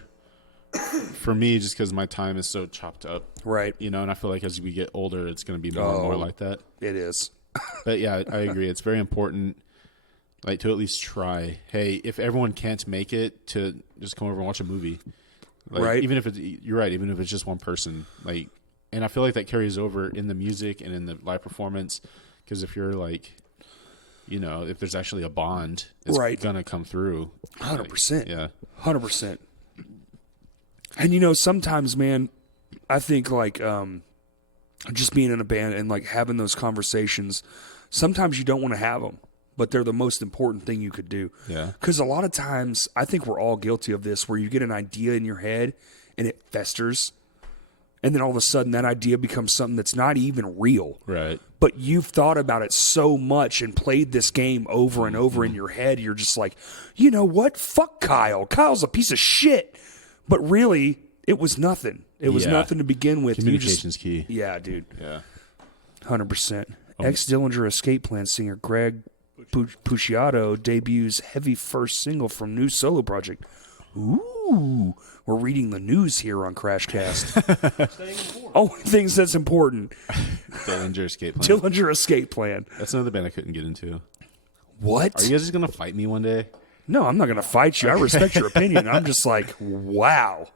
for me just because my time is so chopped up, Right. you know. And I feel like as we get older, it's going to be more and more Oh. like that. It is. But yeah, I agree. It's very important, like, to at least try. Hey, if everyone can't make it, to just come over and watch a movie, like, Right. Even if you're right, even if it's just one person, like, and I feel like that carries over in the music and in the live performance, because if you're like, you know, if there's actually a bond, it's Right. gonna come through. 100%. Yeah, 100%. And you know, sometimes, man, I think like just being in a band and like having those conversations, sometimes you don't want to have them, but they're the most important thing you could do. yeah, Because a lot of times, I think we're all guilty of this, where you get an idea in your head and it festers, and then all of a sudden that idea becomes something that's not even real. right. But you've thought about it so much and played this game over and over in your head. You're just like, you know what? Fuck Kyle. Kyle's a piece of shit. But really, it was nothing. It was Yeah. nothing to begin with. You Communication's just, key. yeah, dude. Yeah, 100%. Ex-Dillinger Escape Plan singer Greg Puciato debuts heavy first single from new solo project. Ooh, we're reading the news here on Crashcast. Only things that's important. Dillinger Escape Plan. Dillinger Escape Plan. That's another band I couldn't get into. What? Are you guys just gonna fight me one day? No, I'm not going to fight you. I respect your opinion. I'm just like, wow.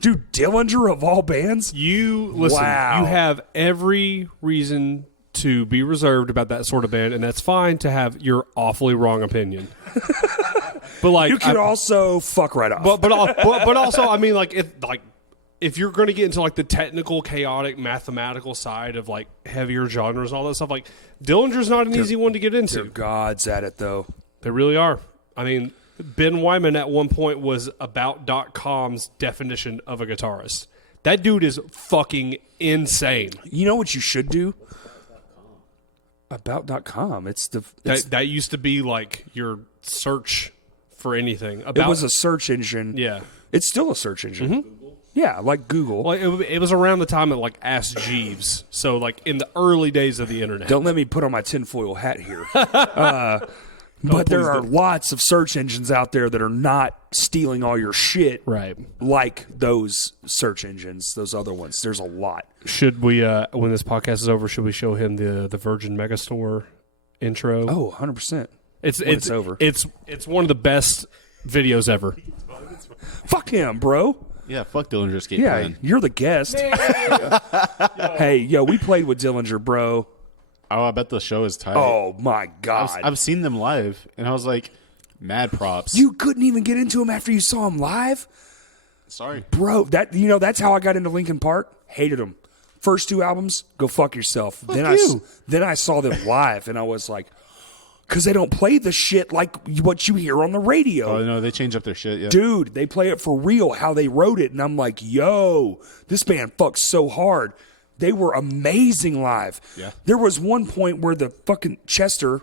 Dude, Dillinger of all bands? You listen. Wow. You have every reason to be reserved about that sort of band, and that's fine to have your awfully wrong opinion. But like, You could also fuck right off. but also, I mean, like if you're going to get into like the technical, chaotic, mathematical side of like heavier genres and all that stuff, like Dillinger's not an easy one to get They're into. gods at it, though. They really are. I mean, Ben Wyman at one point was About.com's definition of a guitarist. That dude is fucking insane. You know what you should do? About.com. It's That used to be like your search for anything. it was a search engine. yeah. It's still a search engine. Yeah, like Google. Well, it was around the time of like Ask Jeeves. So like in the early days of the internet. Don't let me put on my tinfoil hat here. But there are lots of search engines out there that are not stealing all your shit Right. like those search engines, those other ones. There's a lot. Should we, when this podcast is over, should we show him the Virgin Megastore intro? Oh, 100%. it's over. It's one of the best videos ever. Fuck him, bro. Yeah, fuck Dillinger Escape Yeah, Plan. you're the guest. Hey, yo, we played with Dillinger, bro. Oh, I bet the show is tight. Oh, my God. I've seen them live, and I was like, mad props. You couldn't even get into him after you saw him live? Sorry. Bro, that's how I got into Linkin Park. Hated them. First 2 albums, go fuck yourself. Then I saw them live, and I was like, because they don't play the shit like what you hear on the radio. Oh, no, they change up their shit, yeah. Dude, they play it for real, how they wrote it. And I'm like, yo, this band fucks so hard. They were amazing live. Yeah. There was one point where the fucking Chester,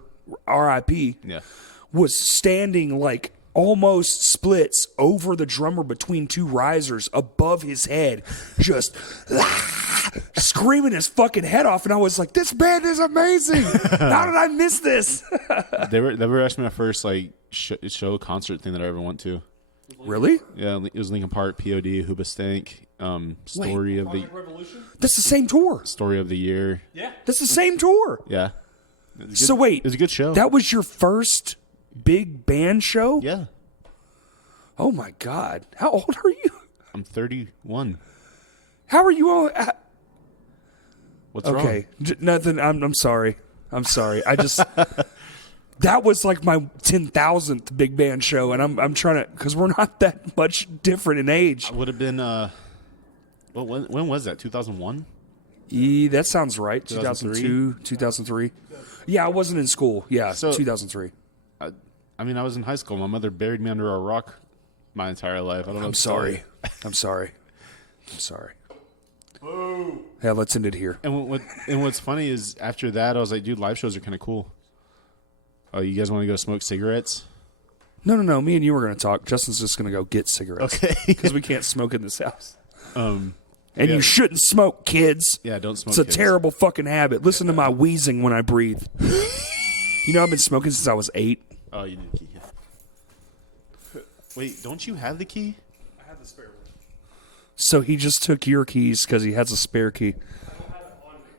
R.I.P., Yeah. was standing like almost splits over the drummer between two risers above his head, just screaming his fucking head off. And I was like, this band is amazing. How did I miss this? They were actually my first like show concert thing that I ever went to. Really? Yeah, it was Linkin Park, POD, Hoobastank, story of the That's the same tour. story of the year. Yeah. That's the same tour. Yeah. So wait, It was a good show. that was your first big band show? Yeah. Oh my God. How old are you? I'm 31. How are you all? What's wrong? Okay. Nothing. I'm sorry. I'm sorry. I just, that was like my 10,000th big band show. And I'm trying to, cause we're not that much different in age. I would have been, well, when was that? 2001? That sounds right. 2002, 2003. Yeah. I wasn't in school. Yeah. So- 2003. I mean, I was in high school. My mother buried me under a rock my entire life. I don't know. I'm sorry. I'm sorry. I'm sorry. Yeah, let's end it here. And what's funny is after that, I was like, dude, live shows are kind of cool. Oh, you guys want to go smoke cigarettes? No. Me and you were going to talk. Justin's just going to go get cigarettes. Okay. Because we can't smoke in this house. And yeah. you shouldn't smoke, kids. Yeah, don't smoke. It's a kids. terrible fucking habit. Listen to my wheezing when I breathe. You know, I've been smoking since I was 8. Oh, you need the key. Yeah. Wait, don't you have the key? I have the spare one. So he just took your keys because he has a spare key.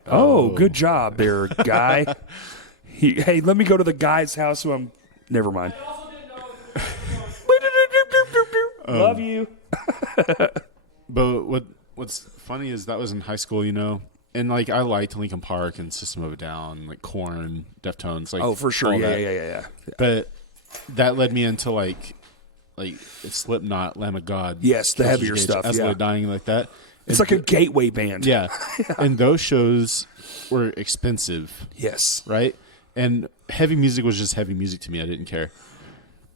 Oh, good job there, guy. Hey, let me go to the guy's house who I'm... Never mind. Love you. But what's funny is that was in high school, you know, and like I liked Linkin Park and System of a Down, like Korn, Deftones, like Oh, for sure. all Yeah, that. yeah. But that led me into like Slipknot, Lamb of God, Yes, the Killswitch heavier Engage, stuff, As yeah. Lay Dying, like that. It's like a gateway band. Yeah, and those shows were expensive, Yes. right? And heavy music was just heavy music to me. I didn't care.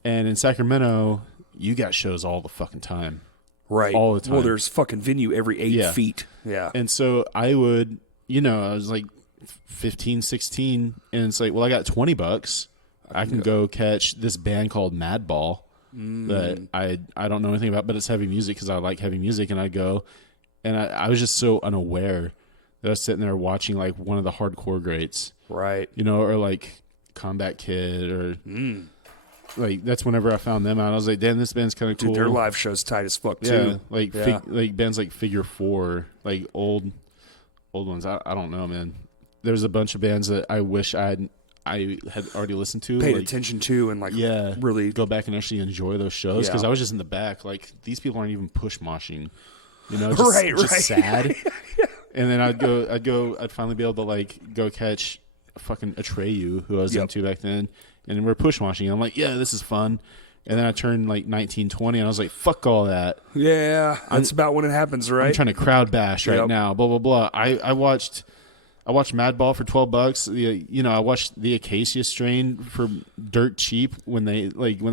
And in Sacramento, you got shows all the fucking time. Right. All the time. Well, there's fucking venue every 8 Yeah. feet. Yeah. And so I would, you know, I was like 15, 16, and it's like, well, I got $20. I can go catch this band called Madball that I don't know anything about, but it's heavy music because I like heavy music, and I'd go, and I was just so unaware that I was sitting there watching like one of the hardcore greats, Right. you know, or like Combat Kid, or like that's whenever I found them out. I was like, damn, this band's kind of cool. Dude, their live show's tight as fuck, Yeah, too. like Yeah. like bands like Figure 4, like old ones. I don't know, man. There's a bunch of bands that I wish I had already listened to. Paid like, attention to and, like, yeah, really. go back and actually enjoy those shows because Yeah. I was just in the back. Like these people aren't even push moshing, you know, just, Right, just right. sad. And then I'd finally be able to like go catch fucking Atreyu, who I was Yep. into back then, and we're push moshing. I'm like, yeah, this is fun. And then I turned like 19, 20, and I was like, fuck all that. Yeah, that's about when it happens, right? I'm trying to crowd bash right Yep. now. Blah blah blah. I watched Madball for $12. You know, I watched the Acacia Strain for dirt cheap when they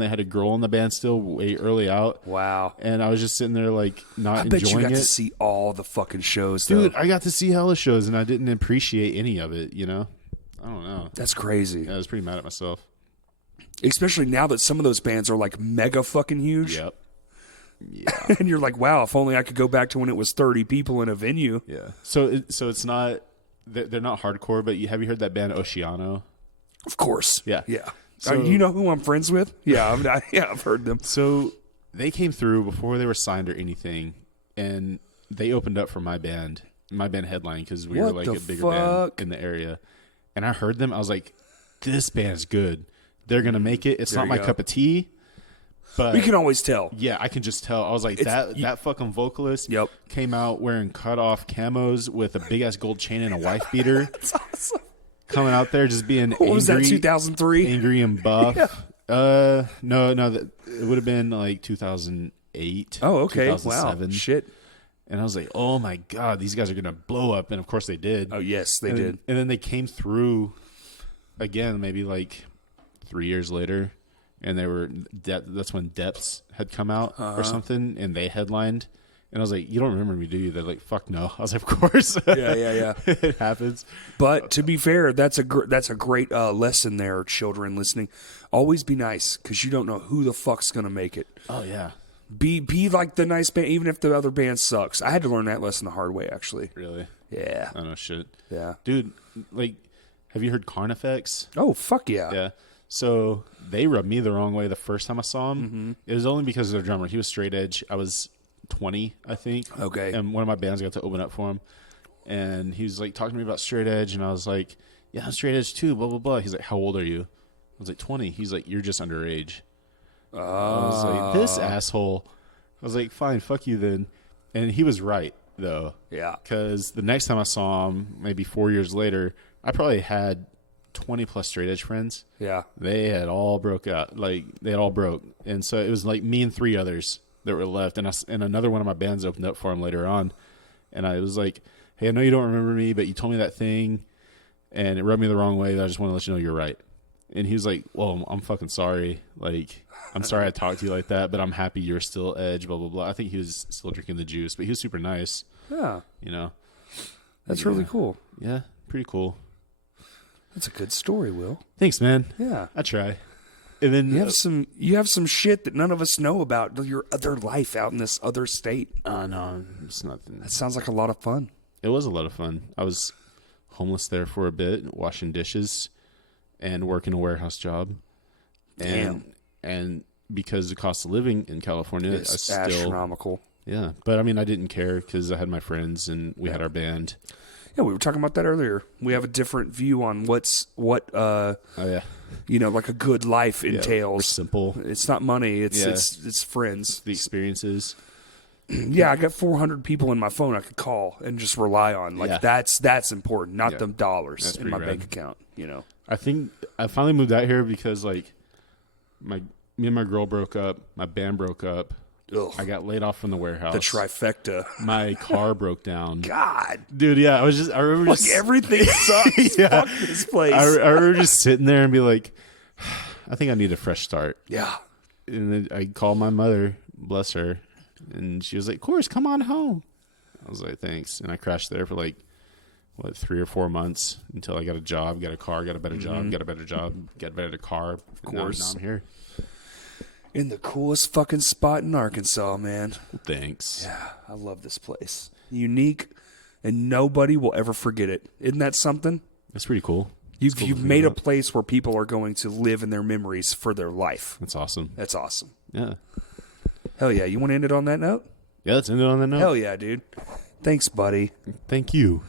had a girl in the band still way early out. Wow. And I was just sitting there like not I bet you enjoying got it. to see all the fucking shows, Dude, though. I got to see hella shows and I didn't appreciate any of it. You know, I don't know. That's crazy. Yeah, I was pretty mad at myself. Especially now that some of those bands are, like, mega fucking huge. Yep. And you're like, wow, if only I could go back to when it was 30 people in a venue. Yeah. So it's not. They're not hardcore, but have you heard that band Oceano? Of course. Yeah. Yeah. So- You know who I'm friends with? Yeah, I've heard them. So they came through before they were signed or anything, and they opened up for my band headline because we were What like the a bigger fuck? band in the area. And I heard them. I was like, this band's good. They're gonna make it. It's There not you my go. cup of tea, but We can always tell. yeah, I can just tell. I was like, that fucking vocalist Yep. came out wearing cut off camos with a big ass gold chain and a wife beater. That's awesome. Coming out there just being What was that, angry, 2003? angry and buff. No, it would have been like 2008. Oh, okay. Wow. 2007. Shit. And I was like, oh my god, these guys are gonna blow up, and of course they did. Oh, yes, they and did. And then they came through again, maybe like 3 years later, and they were that's when Depths had come out or something, and they headlined, And I was like, you don't remember me, do you? They're like, fuck no. I was like, of course. Yeah. It happens. But to be fair, that's a great lesson there, children listening. Always be nice, because you don't know who the fuck's gonna make it. Oh, yeah. Be like the nice band, even if the other band sucks. I had to learn that lesson the hard way, actually. Really? Yeah. I know shit. Yeah. Dude, like, have you heard Carnifex? Oh, fuck yeah. Yeah. So they rubbed me the wrong way the first time I saw him. Mm-hmm. It was only because of their drummer. He was straight edge. I was 20, I think. Okay. And one of my bands got to open up for him. And he was like talking to me about straight edge. And I was like, yeah, I'm straight edge too, blah, blah, blah. He's like, how old are you? I was like, 20. He's like, you're just underage. I was like, this asshole. I was like, fine, fuck you then. And he was right, though. Yeah. Because the next time I saw him, maybe 4 years later, I probably had 20 plus straight edge friends. Yeah. They had all broke out. Like, they had all broke. And so it was like me and 3 others that were left. And another one of my bands opened up for him later on. And I was like, hey, I know you don't remember me, but you told me that thing, and it rubbed me the wrong way. I just want to let you know you're right. And he was like, well, I'm fucking sorry. Like, I'm sorry I talked to you like that, but I'm happy you're still edge, blah, blah, blah. I think he was still drinking the juice, but he was super nice. Yeah. You know? That's really cool. Yeah, pretty cool. That's a good story, Will. Thanks, man. Yeah. I try. And then You have some shit that none of us know about your other life out in this other state. no, it's nothing. That sounds like a lot of fun. It was a lot of fun. I was homeless there for a bit, washing dishes and working a warehouse job. And because the cost of living in California It's is still astronomical. Yeah, but I mean, I didn't care because I had my friends and we had our band. Yeah, we were talking about that earlier. We have a different view on what Oh yeah, like a good life we're entails. simple. It's not money. It's Yeah. it's friends. The experiences. Yeah, I got 400 people in my phone I could call and just rely on. Like Yeah. that's important, not Yeah. the dollars That's in pretty my rad. bank account. I think I finally moved out here because like me and my girl broke up, my band broke up. Ugh, I got laid off from the warehouse. the trifecta. My car broke down. God, Dude, yeah, I remember like just everything sucks. Yeah. Fuck this place. I remember just sitting there and be like, I think I need a fresh start. Yeah. And then I called my mother, bless her, and she was like, "Course, come on home." I was like, "Thanks." And I crashed there for like 3 or 4 months until I got a job, got a car, got a better job, got a better job, got a better car. Of course. Now I'm here. In the coolest fucking spot in Arkansas, man. Thanks. Yeah, I love this place. Unique, and nobody will ever forget it. Isn't that something? That's pretty cool. You've cool to think made a about. place where people are going to live in their memories for their life. That's awesome. That's awesome. Yeah. Hell yeah. You want to end it on that note? Yeah, let's end it on that note. Hell yeah, dude. Thanks, buddy. Thank you,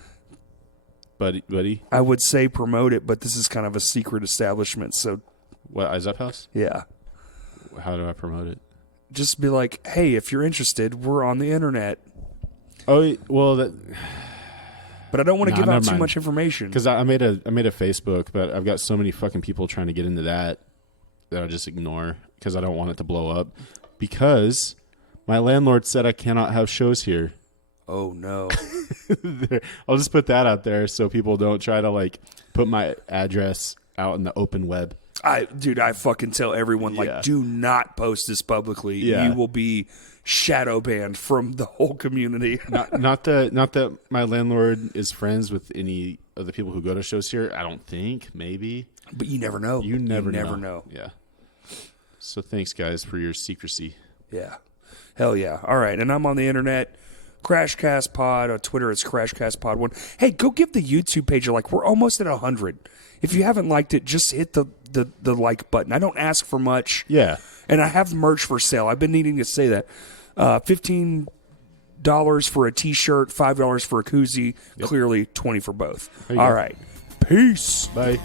buddy. I would say promote it, but this is kind of a secret establishment. So, What, Eyes Up House? yeah. How do I promote it? Just be like, hey, if you're interested, we're on the internet. Oh, well, that But I don't want to Nah, give out never too mind. much information. because I made a Facebook, but I've got so many fucking people trying to get into that I just ignore because I don't want it to blow up. Because my landlord said I cannot have shows here. Oh, no. I'll just put that out there so people don't try to like put my address out in the open web. I fucking tell everyone, like, Yeah. do not post this publicly. Yeah. You will be shadow banned from the whole community. Not that my landlord is friends with any of the people who go to shows here. I don't think. Maybe. But you never know. You never know. Yeah. So thanks, guys, for your secrecy. Yeah. Hell yeah. All right. And I'm on the internet. Crashcast Pod. On Twitter, it's Crashcast Pod 1. Hey, go give the YouTube page a like. We're almost at 100. If you haven't liked it, just hit the like button. I don't ask for much. Yeah. And I have merch for sale. I've been needing to say that. $15 for a T-shirt, $5 for a koozie. Clearly, 20 for both. All right. Peace. Bye.